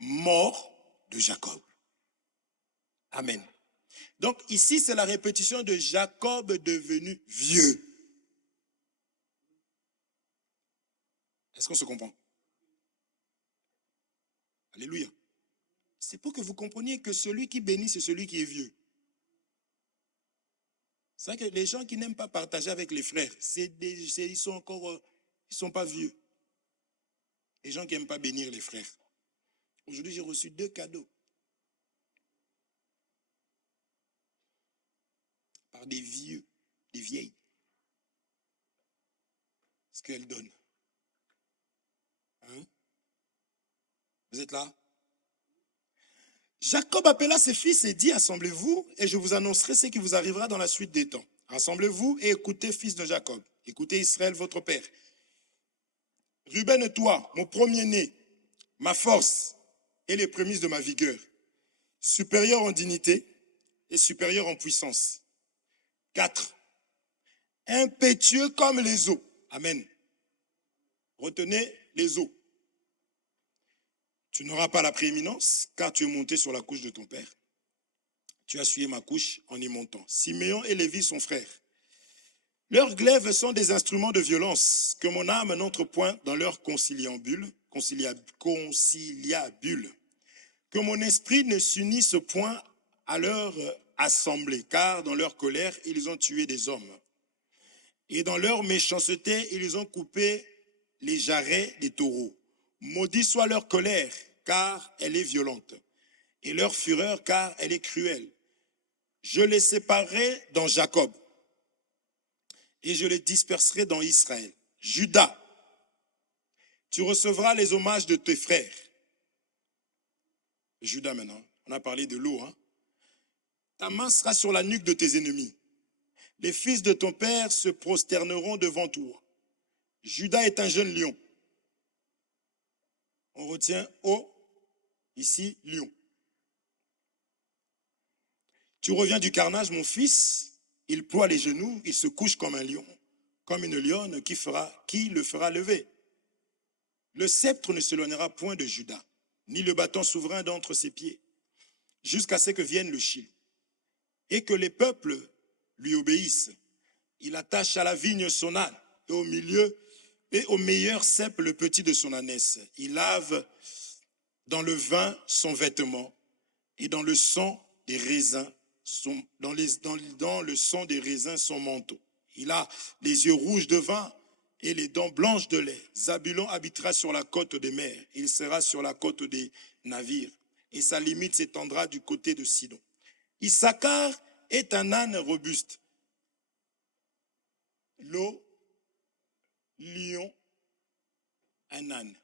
Mort de Jacob. Amen. Donc ici, c'est la répétition de Jacob devenu vieux. Est-ce qu'on se comprend? Alléluia. C'est pour que vous compreniez que celui qui bénit, c'est celui qui est vieux. C'est vrai que les gens qui n'aiment pas partager avec les frères, ils sont encore, ils sont pas vieux. Les gens qui n'aiment pas bénir les frères. Aujourd'hui, j'ai reçu 2 cadeaux. Par des vieux, des vieilles. Ce qu'elles donnent. Hein? Vous êtes là? Jacob appela ses fils et dit, assemblez-vous et je vous annoncerai ce qui vous arrivera dans la suite des temps. Rassemblez-vous et écoutez, fils de Jacob. Écoutez Israël, votre père. Ruben et toi, mon premier-né, ma force et les prémices de ma vigueur, supérieur en dignité et supérieur en puissance. 4. Impétueux comme les eaux. Amen. Retenez les eaux. Tu n'auras pas la prééminence, car tu es monté sur la couche de ton père. Tu as essuyé ma couche en y montant. Siméon et Lévi sont frères. Leurs glaives sont des instruments de violence, que mon âme n'entre point dans leur conciliabule. Que mon esprit ne s'unisse point à leur assemblée, car dans leur colère, ils ont tué des hommes. Et dans leur méchanceté, ils ont coupé les jarrets des taureaux. Maudit soit leur colère, car elle est violente, et leur fureur, car elle est cruelle. Je les séparerai dans Jacob, et je les disperserai dans Israël. Judas, tu recevras les hommages de tes frères. Judas maintenant, on a parlé de l'eau. Hein? Ta main sera sur la nuque de tes ennemis. Les fils de ton père se prosterneront devant toi. Judas est un jeune lion. On retient O, ici, lion. Tu reviens du carnage, mon fils, il ploie les genoux, il se couche comme un lion, comme une lionne qui le fera lever. Le sceptre ne s'éloignera point de Judas, ni le bâton souverain d'entre ses pieds, jusqu'à ce que vienne le Chil, et que les peuples lui obéissent. Il attache à la vigne son âne, et au milieu et au meilleur cep le petit de son ânesse. Il lave dans le vin son vêtement, et dans le sang des raisins, dans le sang des raisins son manteau. Il a les yeux rouges de vin et les dents blanches de lait. Zabulon habitera sur la côte des mers. Il sera sur la côte des navires. Et sa limite s'étendra du côté de Sidon. Issachar est un âne robuste. L'eau, lion, un âne.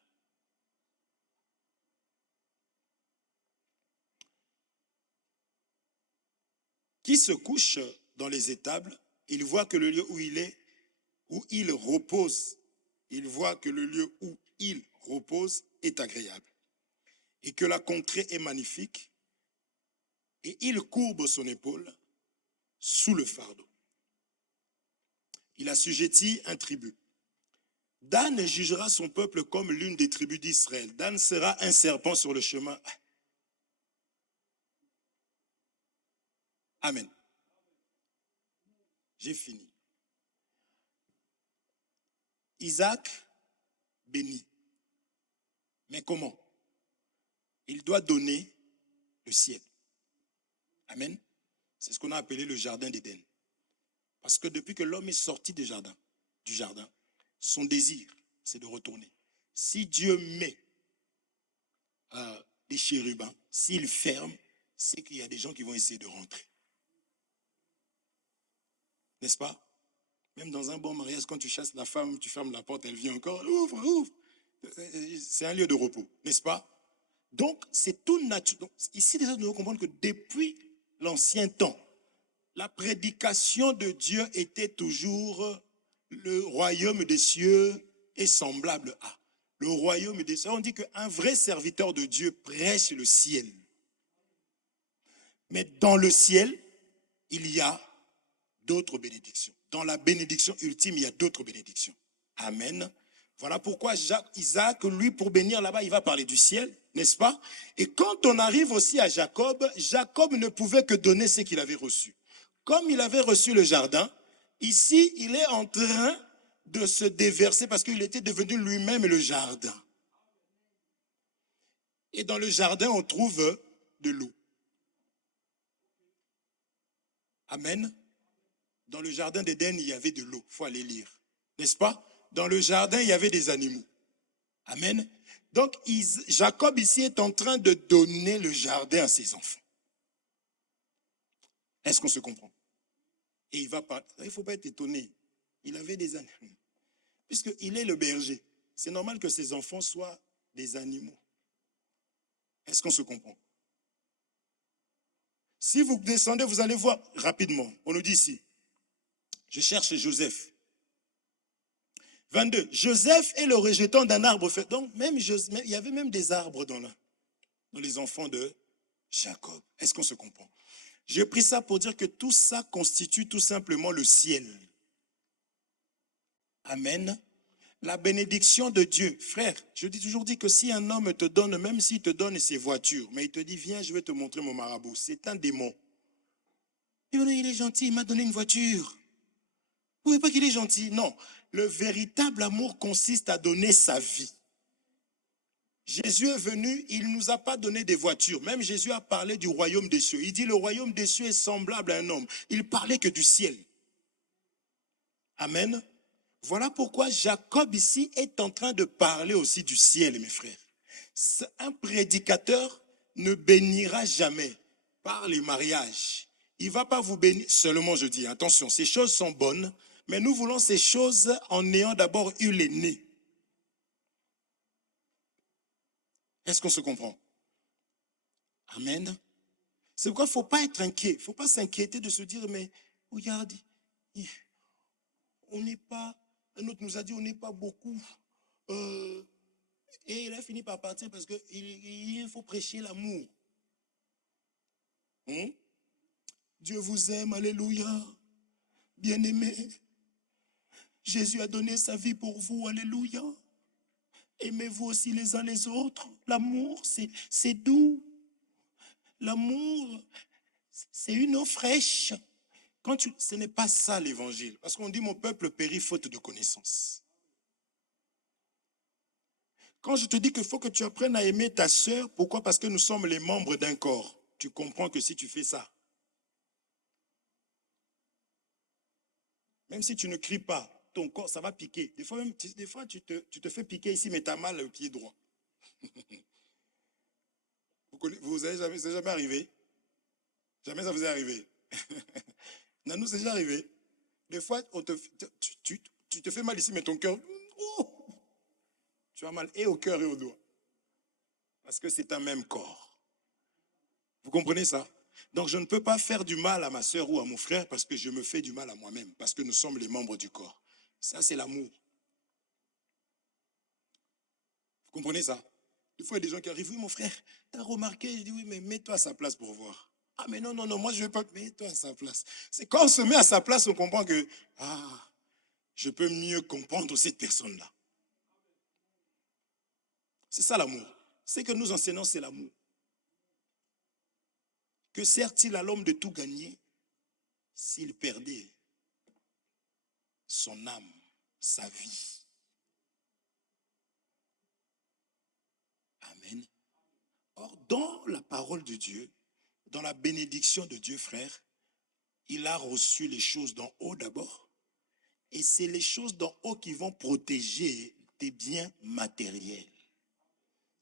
Qui se couche dans les étables, il voit que le lieu où il repose, est agréable, et que la contrée est magnifique, et il courbe son épaule sous le fardeau. Il assujettit un tribut. Dan jugera son peuple comme l'une des tribus d'Israël. Dan sera un serpent sur le chemin. Amen. J'ai fini. Isaac bénit. Mais comment? Il doit donner le ciel. Amen. C'est ce qu'on a appelé le jardin d'Éden. Parce que depuis que l'homme est sorti du jardin, son désir, c'est de retourner. Si Dieu met des chérubins, s'il ferme, c'est qu'il y a des gens qui vont essayer de rentrer. N'est-ce pas? Même dans un bon mariage, quand tu chasses la femme, tu fermes la porte, elle vient encore, ouvre, ouvre. C'est un lieu de repos, n'est-ce pas? Donc, c'est tout naturel. Ici, déjà, nous devons comprendre que depuis l'ancien temps, la prédication de Dieu était toujours le royaume des cieux est semblable à. Le royaume des cieux, on dit qu'un vrai serviteur de Dieu prêche le ciel. Mais dans le ciel, il y a d'autres bénédictions. Dans la bénédiction ultime, il y a d'autres bénédictions. Amen. Voilà pourquoi Isaac, lui, pour bénir là-bas, il va parler du ciel, n'est-ce pas? Et quand on arrive aussi à Jacob, Jacob ne pouvait que donner ce qu'il avait reçu. Comme il avait reçu le jardin, ici, il est en train de se déverser parce qu'il était devenu lui-même le jardin. Et dans le jardin, on trouve de l'eau. Amen. Dans le jardin d'Éden, il y avait de l'eau. Il faut aller lire. N'est-ce pas? Dans le jardin, il y avait des animaux. Amen. Donc, Jacob ici est en train de donner le jardin à ses enfants. Est-ce qu'on se comprend? Et il va pas. Il ne faut pas être étonné. Il avait des animaux. Puisqu'il est le berger. C'est normal que ses enfants soient des animaux. Est-ce qu'on se comprend? Si vous descendez, vous allez voir rapidement. On nous dit ici. Je cherche Joseph. 22. Joseph est le rejeton d'un arbre fait. Donc, il y avait même des arbres dans les enfants de Jacob. Est-ce qu'on se comprend? J'ai pris ça pour dire que tout ça constitue tout simplement le ciel. Amen. La bénédiction de Dieu. Frère, je dis toujours que si un homme te donne, même s'il te donne ses voitures, mais il te dit, viens, je vais te montrer mon marabout, c'est un démon. Il est gentil, il m'a donné une voiture. Vous ne voyez pas qu'il est gentil? Non. Le véritable amour consiste à donner sa vie. Jésus est venu, il ne nous a pas donné des voitures. Même Jésus a parlé du royaume des cieux. Il dit le royaume des cieux est semblable à un homme. Il parlait que du ciel. Amen. Voilà pourquoi Jacob ici est en train de parler aussi du ciel, mes frères. Un prédicateur ne bénira jamais par les mariages. Il ne va pas vous bénir, seulement je dis, attention, ces choses sont bonnes, mais nous voulons ces choses en ayant d'abord eu les nez. Est-ce qu'on se comprend? Amen. C'est pourquoi il ne faut pas être inquiet. Il ne faut pas s'inquiéter de se dire, mais regarde, on n'est pas, un autre nous a dit, on n'est pas beaucoup. Et il a fini par partir parce qu'il faut prêcher l'amour. Dieu vous aime, alléluia. Bien-aimé, Jésus a donné sa vie pour vous, alléluia. Aimez-vous aussi les uns les autres. L'amour, c'est doux. L'amour, c'est une eau fraîche. Ce n'est pas ça l'évangile. Parce qu'on dit mon peuple périt faute de connaissance. Quand je te dis qu'il faut que tu apprennes à aimer ta sœur, pourquoi? Parce que nous sommes les membres d'un corps. Tu comprends que si tu fais ça, même si tu ne cries pas, ton corps, ça va piquer. Des fois, tu te fais piquer ici, mais tu as mal au pied droit. Vous avez jamais, c'est jamais arrivé? Jamais ça vous est arrivé? Nanou, c'est déjà arrivé. Des fois, tu te fais mal ici, mais ton cœur, tu as mal et au cœur et au doigt. Parce que c'est un même corps. Vous comprenez ça? Donc, je ne peux pas faire du mal à ma soeur ou à mon frère parce que je me fais du mal à moi-même, parce que nous sommes les membres du corps. Ça, c'est l'amour. Vous comprenez ça? Des fois, il y a des gens qui arrivent, oui, mon frère, tu as remarqué? Je dis, oui, mais mets-toi à sa place pour voir. Ah, mais non, moi, je ne vais pas. Mets-toi à sa place. C'est quand on se met à sa place, on comprend que, je peux mieux comprendre cette personne-là. C'est ça l'amour. Ce que nous enseignons, c'est l'amour. Que sert-il à l'homme de tout gagner s'il perdait son âme, sa vie? Amen. Or, dans la parole de Dieu, dans la bénédiction de Dieu, frère, il a reçu les choses d'en haut d'abord. Et c'est les choses d'en haut qui vont protéger tes biens matériels.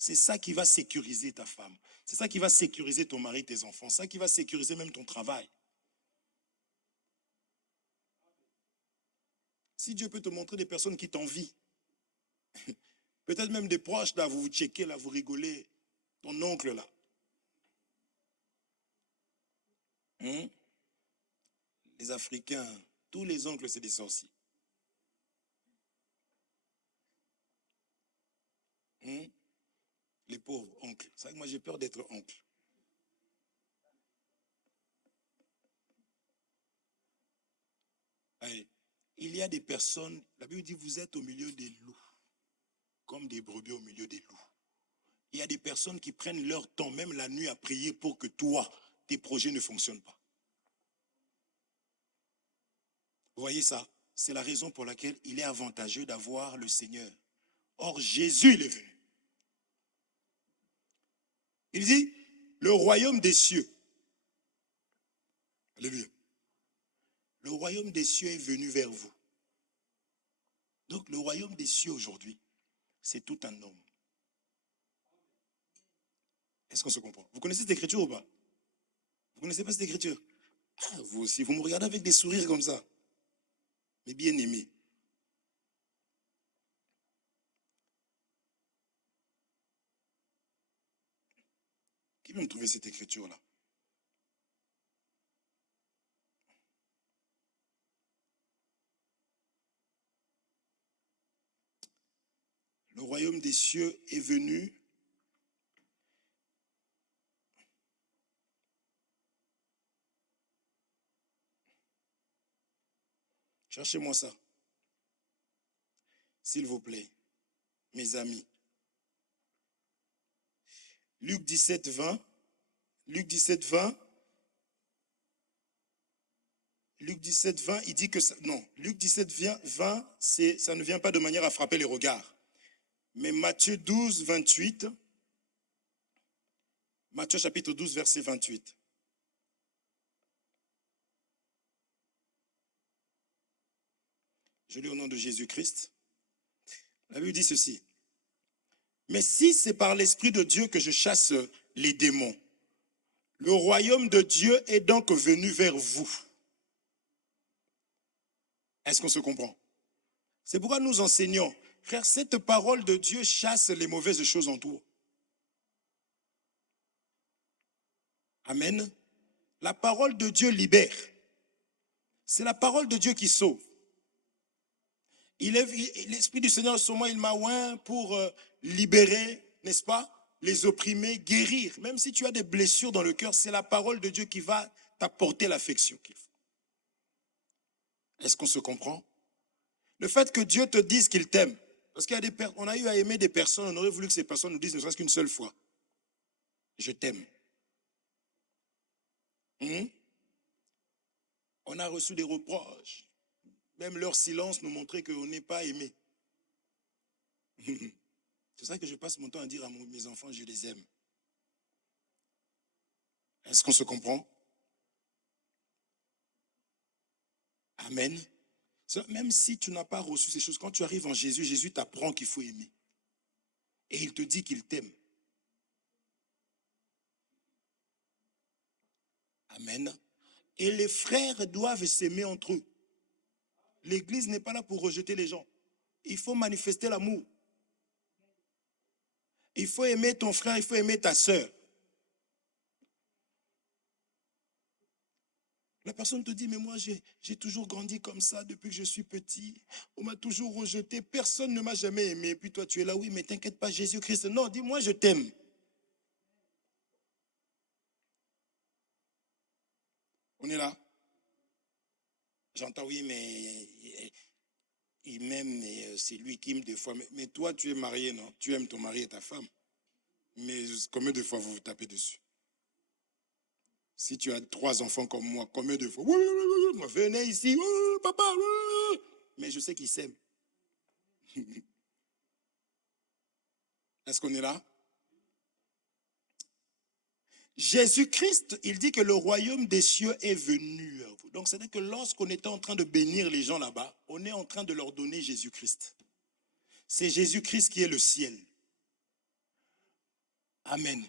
C'est ça qui va sécuriser ta femme. C'est ça qui va sécuriser ton mari, tes enfants. C'est ça qui va sécuriser même ton travail. Si Dieu peut te montrer des personnes qui t'envient, peut-être même des proches, là, vous vous checkez, là, vous rigolez. Ton oncle, là. Les Africains, tous les oncles, c'est des sorciers. Les pauvres oncles. C'est vrai que moi, j'ai peur d'être oncle. Allez, il y a des personnes, la Bible dit, vous êtes au milieu des loups, comme des brebis au milieu des loups. Il y a des personnes qui prennent leur temps, même la nuit, à prier pour que toi, tes projets ne fonctionnent pas. Vous voyez ça? C'est la raison pour laquelle il est avantageux d'avoir le Seigneur. Or, Jésus, il est venu. Il dit, le royaume des cieux. Alléluia. Le royaume des cieux est venu vers vous. Donc, le royaume des cieux aujourd'hui, c'est tout un homme. Est-ce qu'on se comprend? Vous connaissez cette écriture ou pas? Vous ne connaissez pas cette écriture? Ah, vous aussi, vous me regardez avec des sourires comme ça. Mais bien aimés. Qui veut me trouver cette écriture-là? Le royaume des cieux est venu. Cherchez-moi ça. S'il vous plaît, mes amis. Luc 17, 20. Luc 17, 20. Luc 17, 20, il dit que ça, non, Luc 17, 20, ça ne vient pas de manière à frapper les regards. Mais Matthieu 12, 28, Matthieu chapitre 12, verset 28. Je lis au nom de Jésus-Christ. La Bible dit ceci. Mais si c'est par l'Esprit de Dieu que je chasse les démons, le royaume de Dieu est donc venu vers vous. Est-ce qu'on se comprend? C'est pourquoi nous enseignons. Frère, cette parole de Dieu chasse les mauvaises choses en toi. Amen. La parole de Dieu libère. C'est la parole de Dieu qui sauve. L'Esprit du Seigneur, sur moi, il m'a oint pour libérer, n'est-ce pas, les opprimés, guérir. Même si tu as des blessures dans le cœur, c'est la parole de Dieu qui va t'apporter l'affection qu'il faut. Est-ce qu'on se comprend? Le fait que Dieu te dise qu'il t'aime, parce qu'on a eu à aimer des personnes, on aurait voulu que ces personnes nous disent ne serait-ce qu'une seule fois, je t'aime. On a reçu des reproches. Même leur silence nous montrait qu'on n'est pas aimé. C'est ça que je passe mon temps à dire à mes enfants, je les aime. Est-ce qu'on se comprend? Amen. Même si tu n'as pas reçu ces choses, quand tu arrives en Jésus, Jésus t'apprend qu'il faut aimer. Et il te dit qu'il t'aime. Amen. Et les frères doivent s'aimer entre eux. L'église n'est pas là pour rejeter les gens. Il faut manifester l'amour. Il faut aimer ton frère, il faut aimer ta sœur. La personne te dit, mais moi j'ai toujours grandi comme ça depuis que je suis petit. On m'a toujours rejeté, personne ne m'a jamais aimé. Et puis toi tu es là, oui, mais t'inquiète pas, Jésus-Christ. Non, dis-moi, je t'aime. On est là. J'entends, oui, mais il m'aime, mais c'est lui qui aime des fois. Mais toi, tu es marié, non? Tu aimes ton mari et ta femme. Mais combien de fois vous vous tapez dessus? Si tu as 3 enfants comme moi, combien de fois? Venez ici, papa. Mais je sais qu'ils s'aiment. Est-ce qu'on est là? Jésus-Christ, il dit que le royaume des cieux est venu à vous. Donc, c'est-à-dire que lorsqu'on était en train de bénir les gens là-bas, on est en train de leur donner Jésus-Christ. C'est Jésus-Christ qui est le ciel. Amen.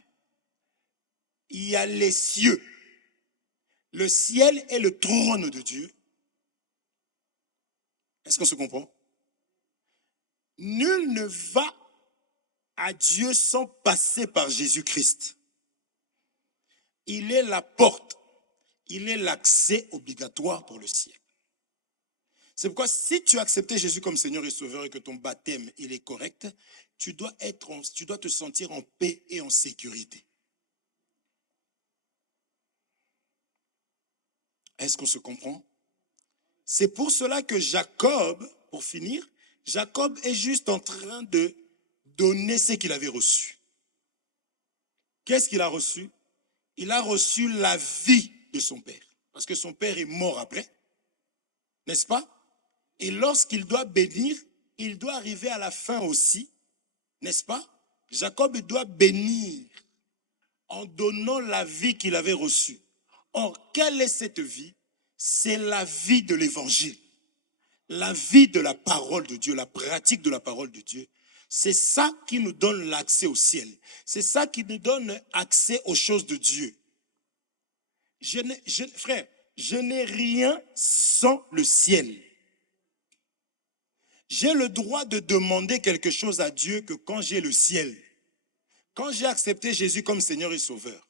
Il y a les cieux. Le ciel est le trône de Dieu. Est-ce qu'on se comprend? Nul ne va à Dieu sans passer par Jésus-Christ. Il est la porte. Il est l'accès obligatoire pour le ciel. C'est pourquoi si tu as accepté Jésus comme Seigneur et Sauveur et que ton baptême il est correct, tu dois te sentir en paix et en sécurité. Est-ce qu'on se comprend? C'est pour cela que Jacob, pour finir, Jacob est juste en train de donner ce qu'il avait reçu. Qu'est-ce qu'il a reçu? Il a reçu la vie de son père. Parce que son père est mort après. N'est-ce pas? Et lorsqu'il doit bénir, il doit arriver à la fin aussi. N'est-ce pas? Jacob doit bénir en donnant la vie qu'il avait reçue. Or, quelle est cette vie? C'est la vie de l'évangile. La vie de la parole de Dieu, la pratique de la parole de Dieu. C'est ça qui nous donne l'accès au ciel. C'est ça qui nous donne accès aux choses de Dieu. Frère, je n'ai rien sans le ciel. J'ai le droit de demander quelque chose à Dieu que quand j'ai le ciel. Quand j'ai accepté Jésus comme Seigneur et Sauveur,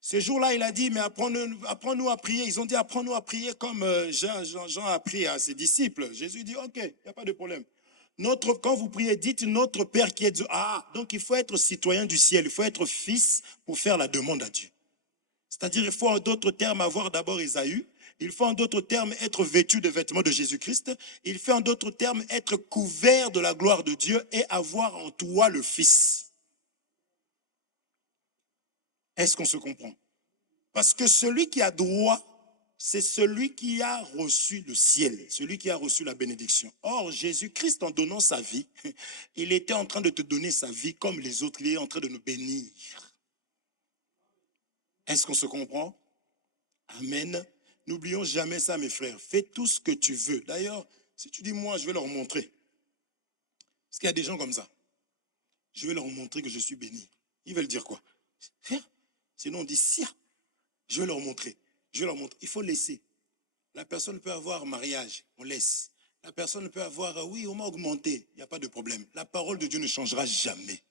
ce jour-là, il a dit, mais apprends-nous à prier. Ils ont dit, apprends-nous à prier comme Jean a appris à ses disciples. Jésus dit, ok, il n'y a pas de problème. Quand vous priez, dites notre Père qui est... donc il faut être citoyen du ciel, il faut être fils pour faire la demande à Dieu. C'est-à-dire, il faut en d'autres termes avoir d'abord Ésaü. Il faut en d'autres termes être vêtu de vêtements de Jésus-Christ. Il faut en d'autres termes être couvert de la gloire de Dieu et avoir en toi le Fils. Est-ce qu'on se comprend? Parce que celui qui a droit, c'est celui qui a reçu le ciel, celui qui a reçu la bénédiction. Or, Jésus-Christ, en donnant sa vie, il était en train de te donner sa vie comme les autres. Il est en train de nous bénir. Est-ce qu'on se comprend? Amen. N'oublions jamais ça, mes frères. Fais tout ce que tu veux. D'ailleurs, si tu dis moi, je vais leur montrer. Parce qu'il y a des gens comme ça. Je vais leur montrer que je suis béni. Ils veulent dire quoi? Sinon, on dit si. Je vais leur montrer. Je vais leur montrer. Il faut laisser. La personne peut avoir mariage. On laisse. La personne peut avoir, oui, on m'a augmenté. Il n'y a pas de problème. La parole de Dieu ne changera jamais.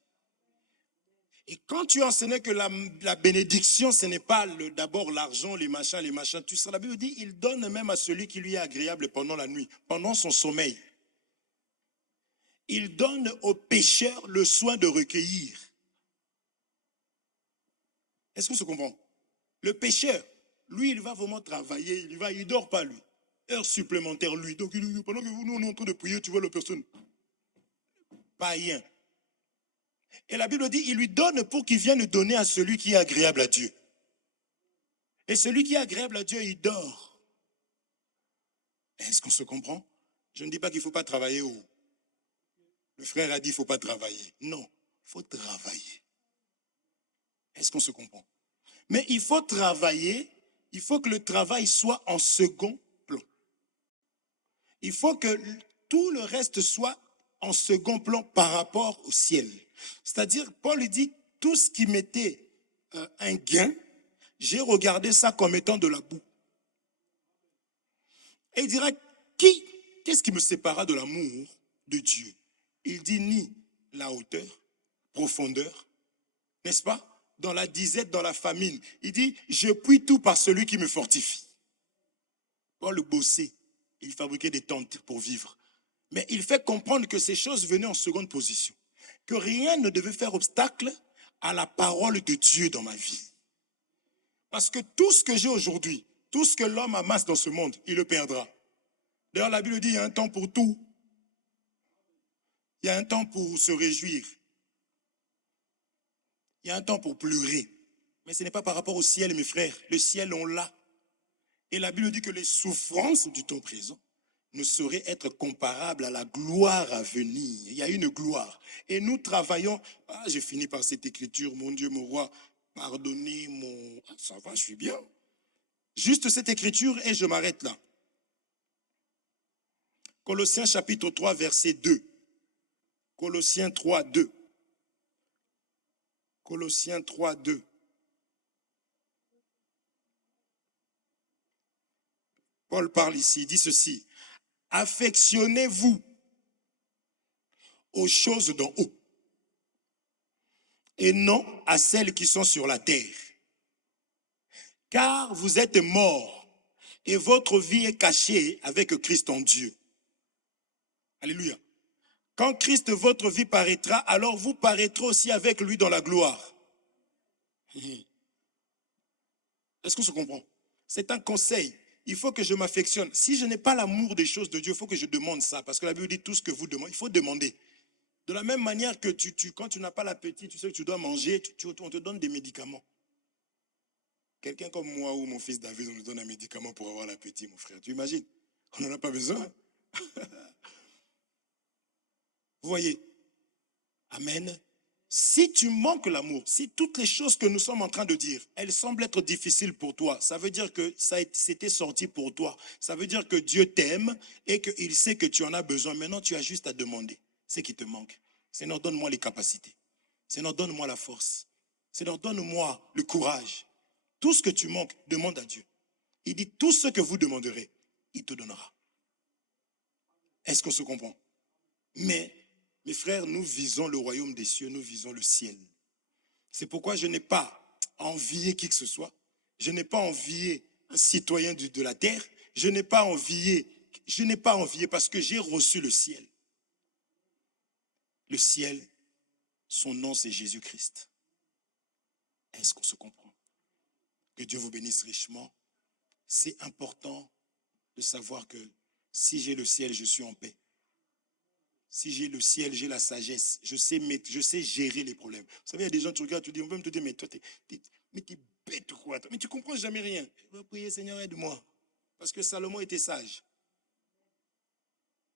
Et quand tu enseignais que la bénédiction, ce n'est pas d'abord l'argent, les machins, tu sais, la Bible dit, il donne même à celui qui lui est agréable pendant la nuit, pendant son sommeil. Il donne au pécheur le soin de recueillir. Est-ce qu'on se comprend? Le pécheur, lui, il va vraiment travailler, il ne dort pas, lui. Heure supplémentaire, lui. Donc, pendant que nous, on est en train de prier, tu vois la personne. Païen. Et la Bible dit, il lui donne pour qu'il vienne donner à celui qui est agréable à Dieu. Et celui qui est agréable à Dieu, il dort. Est-ce qu'on se comprend? Je ne dis pas qu'il ne faut pas travailler. Le frère a dit qu'il ne faut pas travailler. Non, il faut travailler. Est-ce qu'on se comprend? Mais il faut travailler, il faut que le travail soit en second plan. Il faut que tout le reste soit en second plan par rapport au ciel. C'est-à-dire, Paul dit, tout ce qui m'était un gain, j'ai regardé ça comme étant de la boue. Et il dira, qu'est-ce qui me sépara de l'amour de Dieu? Il dit ni la hauteur, profondeur, n'est-ce pas? Dans la disette, dans la famine. Il dit, je puis tout par celui qui me fortifie. Paul bossait, il fabriquait des tentes pour vivre. Mais il fait comprendre que ces choses venaient en seconde position. Que rien ne devait faire obstacle à la parole de Dieu dans ma vie. Parce que tout ce que j'ai aujourd'hui, tout ce que l'homme amasse dans ce monde, il le perdra. D'ailleurs, la Bible dit, il y a un temps pour tout. Il y a un temps pour se réjouir. Il y a un temps pour pleurer. Mais ce n'est pas par rapport au ciel, mes frères. Le ciel, on l'a. Et la Bible dit que les souffrances du temps présent ne sauraient être comparables à la gloire à venir. Il y a une gloire. Et nous travaillons. J'ai fini par cette écriture, mon Dieu, mon roi. Pardonnez mon... ça va, je suis bien. Juste cette écriture et je m'arrête là. Colossiens chapitre 3, verset 2. Colossiens 3, 2. Colossiens 3, 2. Paul parle ici, il dit ceci. Affectionnez-vous aux choses d'en haut et non à celles qui sont sur la terre. Car vous êtes morts et votre vie est cachée avec Christ en Dieu. Alléluia. Quand Christ, votre vie, paraîtra, alors vous paraîtrez aussi avec lui dans la gloire. Est-ce qu'on se comprend? C'est un conseil. Il faut que je m'affectionne. Si je n'ai pas l'amour des choses de Dieu, il faut que je demande ça. Parce que la Bible dit tout ce que vous demandez. Il faut demander. De la même manière que quand tu n'as pas l'appétit, tu sais que tu dois manger, on te donne des médicaments. Quelqu'un comme moi ou mon fils David, on nous donne un médicament pour avoir l'appétit, mon frère. Tu imagines? On n'en a pas besoin. Vous voyez? Amen. Si tu manques l'amour, si toutes les choses que nous sommes en train de dire, elles semblent être difficiles pour toi, ça veut dire que c'était sorti pour toi. Ça veut dire que Dieu t'aime et qu'il sait que tu en as besoin. Maintenant, tu as juste à demander ce qui te manque. Seigneur, donne-moi les capacités. Seigneur, donne-moi la force. Seigneur, donne-moi le courage. Tout ce que tu manques, demande à Dieu. Il dit, tout ce que vous demanderez, il te donnera. Est-ce qu'on se comprend? Mais, mes frères, nous visons le royaume des cieux, nous visons le ciel. C'est pourquoi je n'ai pas envié qui que ce soit. Je n'ai pas envié un citoyen de la terre. Je n'ai pas envié parce que j'ai reçu le ciel. Le ciel, son nom c'est Jésus-Christ. Est-ce qu'on se comprend? Que Dieu vous bénisse richement. C'est important de savoir que si j'ai le ciel, je suis en paix. Si j'ai le ciel, j'ai la sagesse. Je sais gérer les problèmes. Vous savez, il y a des gens, tu regardes, tu dis, on peut me te dire, mais toi, t'es bête ou quoi? Mais tu comprends jamais rien. Je vais prier, Seigneur, aide-moi. Parce que Salomon était sage.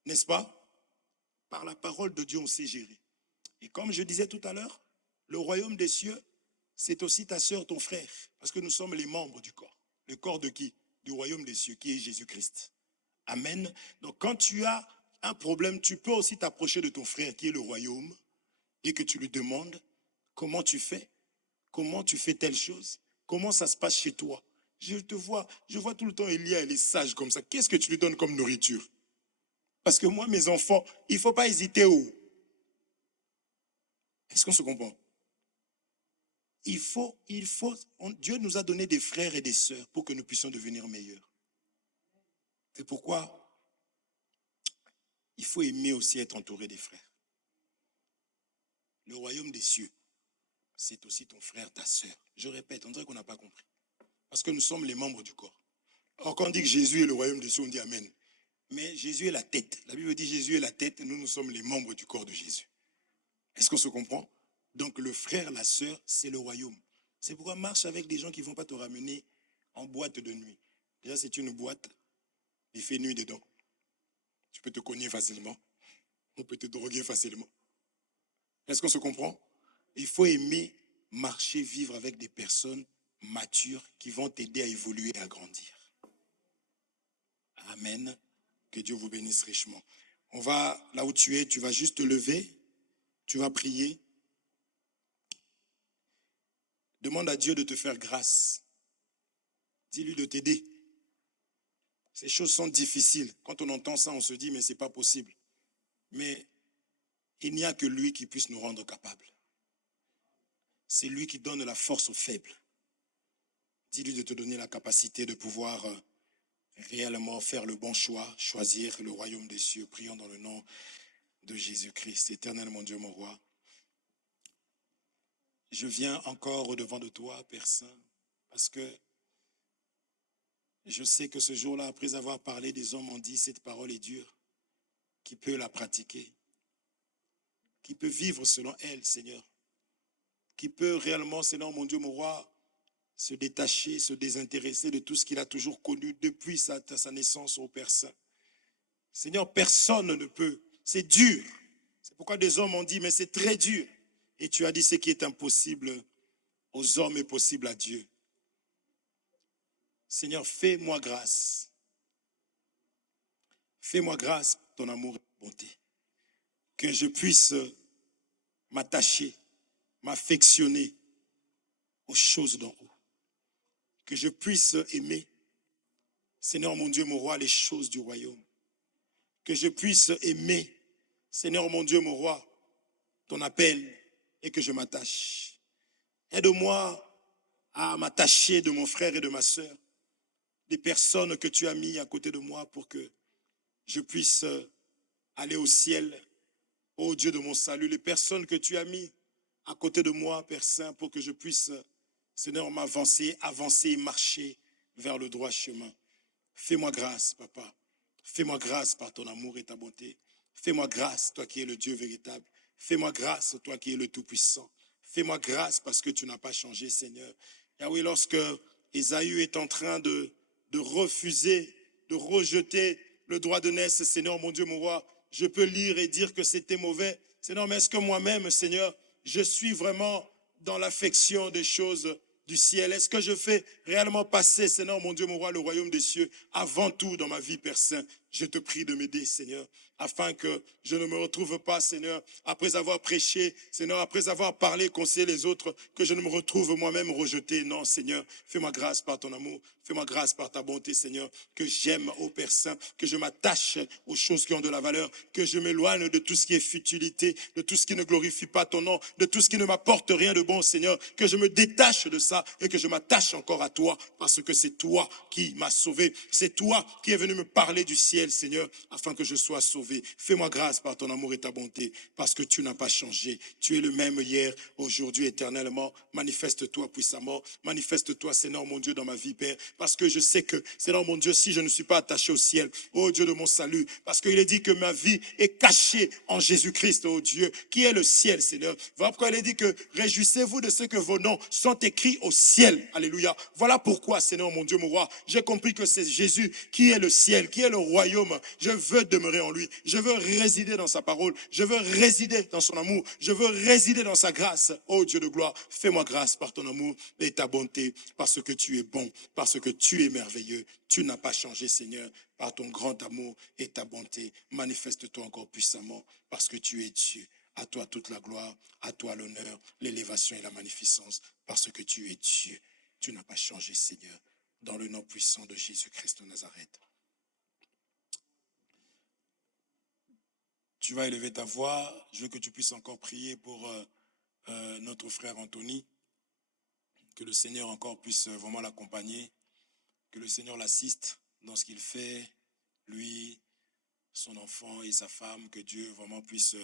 N'est-ce pas? Par la parole de Dieu, on sait gérer. Et comme je disais tout à l'heure, le royaume des cieux, c'est aussi ta sœur, ton frère. Parce que nous sommes les membres du corps. Le corps de qui? Du royaume des cieux, qui est Jésus-Christ. Amen. Donc quand tu as un problème, tu peux aussi t'approcher de ton frère qui est le royaume et que tu lui demandes comment tu fais telle chose, comment ça se passe chez toi. Je vois tout le temps Elia, elle est sage comme ça. Qu'est-ce que tu lui donnes comme nourriture? Parce que moi, mes enfants, il ne faut pas hésiter où? Est-ce qu'on se comprend? Dieu nous a donné des frères et des sœurs pour que nous puissions devenir meilleurs. C'est pourquoi il faut aimer aussi être entouré des frères. Le royaume des cieux, c'est aussi ton frère, ta sœur. Je répète, on dirait qu'on n'a pas compris. Parce que nous sommes les membres du corps. Or, quand on dit que Jésus est le royaume des cieux, on dit Amen. Mais Jésus est la tête. La Bible dit Jésus est la tête, nous sommes les membres du corps de Jésus. Est-ce qu'on se comprend? Donc le frère, la sœur, c'est le royaume. C'est pourquoi marche avec des gens qui ne vont pas te ramener en boîte de nuit. Déjà, c'est une boîte, il fait nuit dedans. Tu peux te cogner facilement. On peut te droguer facilement. Est-ce qu'on se comprend? Il faut aimer marcher, vivre avec des personnes matures qui vont t'aider à évoluer et à grandir. Amen. Que Dieu vous bénisse richement. On va, là où tu es, tu vas juste te lever, tu vas prier. Demande à Dieu de te faire grâce. Dis-lui de t'aider. Ces choses sont difficiles. Quand on entend ça, on se dit, mais ce n'est pas possible. Mais il n'y a que lui qui puisse nous rendre capables. C'est lui qui donne la force aux faibles. Dis-lui de te donner la capacité de pouvoir réellement faire le bon choix, choisir le royaume des cieux. Prions dans le nom de Jésus-Christ. Éternel mon Dieu, mon roi. Je viens encore au-devant de toi, Père Saint, parce que je sais que ce jour-là, après avoir parlé, des hommes ont dit, cette parole est dure. Qui peut la pratiquer? Qui peut vivre selon elle, Seigneur? Qui peut réellement, Seigneur mon Dieu, mon roi, se détacher, se désintéresser de tout ce qu'il a toujours connu depuis sa naissance au Père Saint. Seigneur, personne ne peut. C'est dur. C'est pourquoi des hommes ont dit, mais c'est très dur. Et tu as dit, ce qui est impossible aux hommes est possible à Dieu. Seigneur, fais-moi grâce. Fais-moi grâce pour ton amour et ta bonté. Que je puisse m'attacher, m'affectionner aux choses d'en haut. Que je puisse aimer, Seigneur mon Dieu, mon roi, les choses du royaume. Que je puisse aimer, Seigneur mon Dieu, mon roi, ton appel et que je m'attache. Aide-moi à m'attacher de mon frère et de ma sœur, des personnes que tu as mis à côté de moi pour que je puisse aller au ciel, ô Dieu de mon salut, les personnes que tu as mis à côté de moi, Père Saint, pour que je puisse, Seigneur, m'avancer, avancer et marcher vers le droit chemin. Fais-moi grâce, Papa. Fais-moi grâce par ton amour et ta bonté. Fais-moi grâce, toi qui es le Dieu véritable. Fais-moi grâce, toi qui es le Tout-Puissant. Fais-moi grâce parce que tu n'as pas changé, Seigneur. Yahweh, lorsque Ésaü est en train de refuser, de rejeter le droit de naissance, Seigneur, mon Dieu, mon roi, je peux lire et dire que c'était mauvais. Seigneur, mais est-ce que moi-même, Seigneur, je suis vraiment dans l'affection des choses du ciel? Est-ce que je fais réellement passer, Seigneur, mon Dieu, mon roi, le royaume des cieux avant tout dans ma vie, Père Saint? Je te prie de m'aider, Seigneur, afin que je ne me retrouve pas, Seigneur, après avoir prêché, Seigneur, après avoir parlé, conseillé les autres, que je ne me retrouve moi-même rejeté. Non, Seigneur, fais-moi grâce par ton amour, fais-moi grâce par ta bonté, Seigneur, que j'aime, ô Père Saint, que je m'attache aux choses qui ont de la valeur, que je m'éloigne de tout ce qui est futilité, de tout ce qui ne glorifie pas ton nom, de tout ce qui ne m'apporte rien de bon, Seigneur, que je me détache de ça et que je m'attache encore à toi, parce que c'est toi qui m'as sauvé, c'est toi qui es venu me parler du ciel, Seigneur, afin que je sois sauvé. Fais-moi grâce par ton amour et ta bonté, parce que tu n'as pas changé. Tu es le même hier, aujourd'hui, éternellement. Manifeste-toi puissamment. Manifeste-toi, Seigneur mon Dieu, dans ma vie, Père, parce que je sais que, Seigneur mon Dieu, si je ne suis pas attaché au ciel, ô Dieu de mon salut, parce qu'il est dit que ma vie est cachée en Jésus-Christ, ô Dieu, qui est le ciel, Seigneur. Voilà pourquoi il est dit que réjouissez-vous de ce que vos noms sont écrits au ciel. Alléluia. Voilà pourquoi, Seigneur mon Dieu, mon roi, j'ai compris que c'est Jésus qui est le ciel, qui est le royaume. Je veux demeurer en lui. Je veux résider dans sa parole. Je veux résider dans son amour. Je veux résider dans sa grâce. Oh Dieu de gloire, fais-moi grâce par ton amour et ta bonté, parce que tu es bon, parce que tu es merveilleux. Tu n'as pas changé, Seigneur, par ton grand amour et ta bonté. Manifeste-toi encore puissamment, parce que tu es Dieu. À toi toute la gloire, à toi l'honneur, l'élévation et la magnificence, parce que tu es Dieu. Tu n'as pas changé, Seigneur, dans le nom puissant de Jésus-Christ de Nazareth. Tu vas élever ta voix. Je veux que tu puisses encore prier pour notre frère Anthony. Que le Seigneur encore puisse vraiment l'accompagner. Que le Seigneur l'assiste dans ce qu'il fait. Lui, son enfant et sa femme. Que Dieu vraiment puisse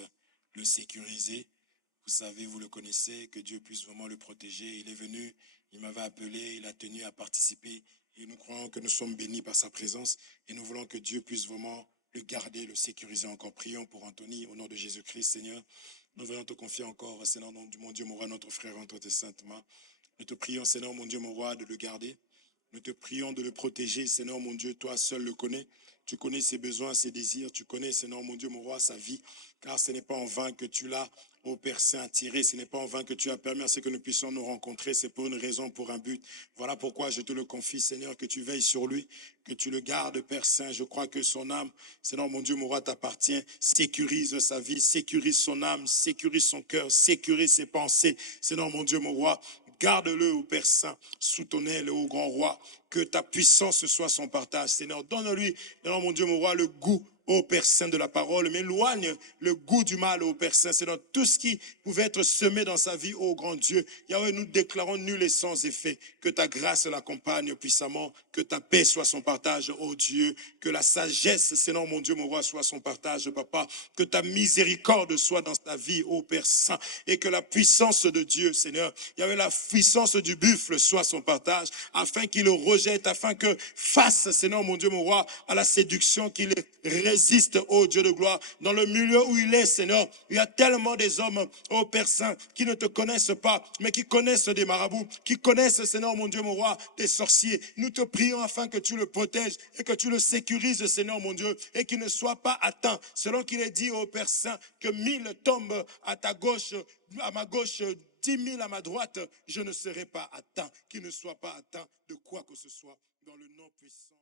le sécuriser. Vous savez, vous le connaissez. Que Dieu puisse vraiment le protéger. Il est venu, il m'avait appelé, il a tenu à participer. Et nous croyons que nous sommes bénis par sa présence. Et nous voulons que Dieu puisse vraiment le garder, le sécuriser encore. Prions pour Anthony, au nom de Jésus-Christ, Seigneur. Nous voulons te confier encore, Seigneur, mon Dieu, mon roi, notre frère, entre tes saintes mains. Nous te prions, Seigneur, mon Dieu, mon roi, de le garder. Nous te prions de le protéger, Seigneur, mon Dieu, toi seul le connais. Tu connais ses besoins, ses désirs. Tu connais, Seigneur, mon Dieu, mon roi, sa vie. Car ce n'est pas en vain que tu l'as, ô Père Saint, attiré. Ce n'est pas en vain que tu as permis à ce que nous puissions nous rencontrer. C'est pour une raison, pour un but. Voilà pourquoi je te le confie, Seigneur, que tu veilles sur lui, que tu le gardes, Père Saint. Je crois que son âme, Seigneur, mon Dieu, mon roi, t'appartient. Sécurise sa vie, sécurise son âme, sécurise son cœur, sécurise ses pensées. Seigneur, mon Dieu, mon roi, garde-le, ô Père Saint, sous ton aile, ô grand roi, que ta puissance soit son partage. Seigneur, donne-lui, Seigneur, mon Dieu, mon roi, le goût, ô Père Saint, de la parole, mais éloigne le goût du mal, ô Père Saint. C'est dans tout ce qui pouvait être semé dans sa vie, ô grand Dieu. Yahweh, nous déclarons nul et sans effet. Que ta grâce l'accompagne puissamment, que ta paix soit son partage, ô Dieu. Que la sagesse, Seigneur, mon Dieu, mon roi, soit son partage, Papa. Que ta miséricorde soit dans sa vie, ô Père Saint. Et que la puissance de Dieu, Seigneur, Yahweh, la puissance du buffle soit son partage, afin qu'il le rejette, afin que face, Seigneur, mon Dieu, mon roi, à la séduction, qu'il résiste, ô Dieu de gloire. Dans le milieu où il est, Seigneur, il y a tellement des hommes, ô Père Saint, qui ne te connaissent pas, mais qui connaissent des marabouts, qui connaissent, Seigneur, mon Dieu, mon roi, des sorciers. Nous te prions afin que tu le protèges et que tu le sécurises, Seigneur, mon Dieu, et qu'il ne soit pas atteint, selon qu'il est dit, ô Père Saint, que 1000 tombent à ta gauche, à ma gauche, 10 000 à ma droite, je ne serai pas atteint, qu'il ne soit pas atteint de quoi que ce soit, dans le nom puissant.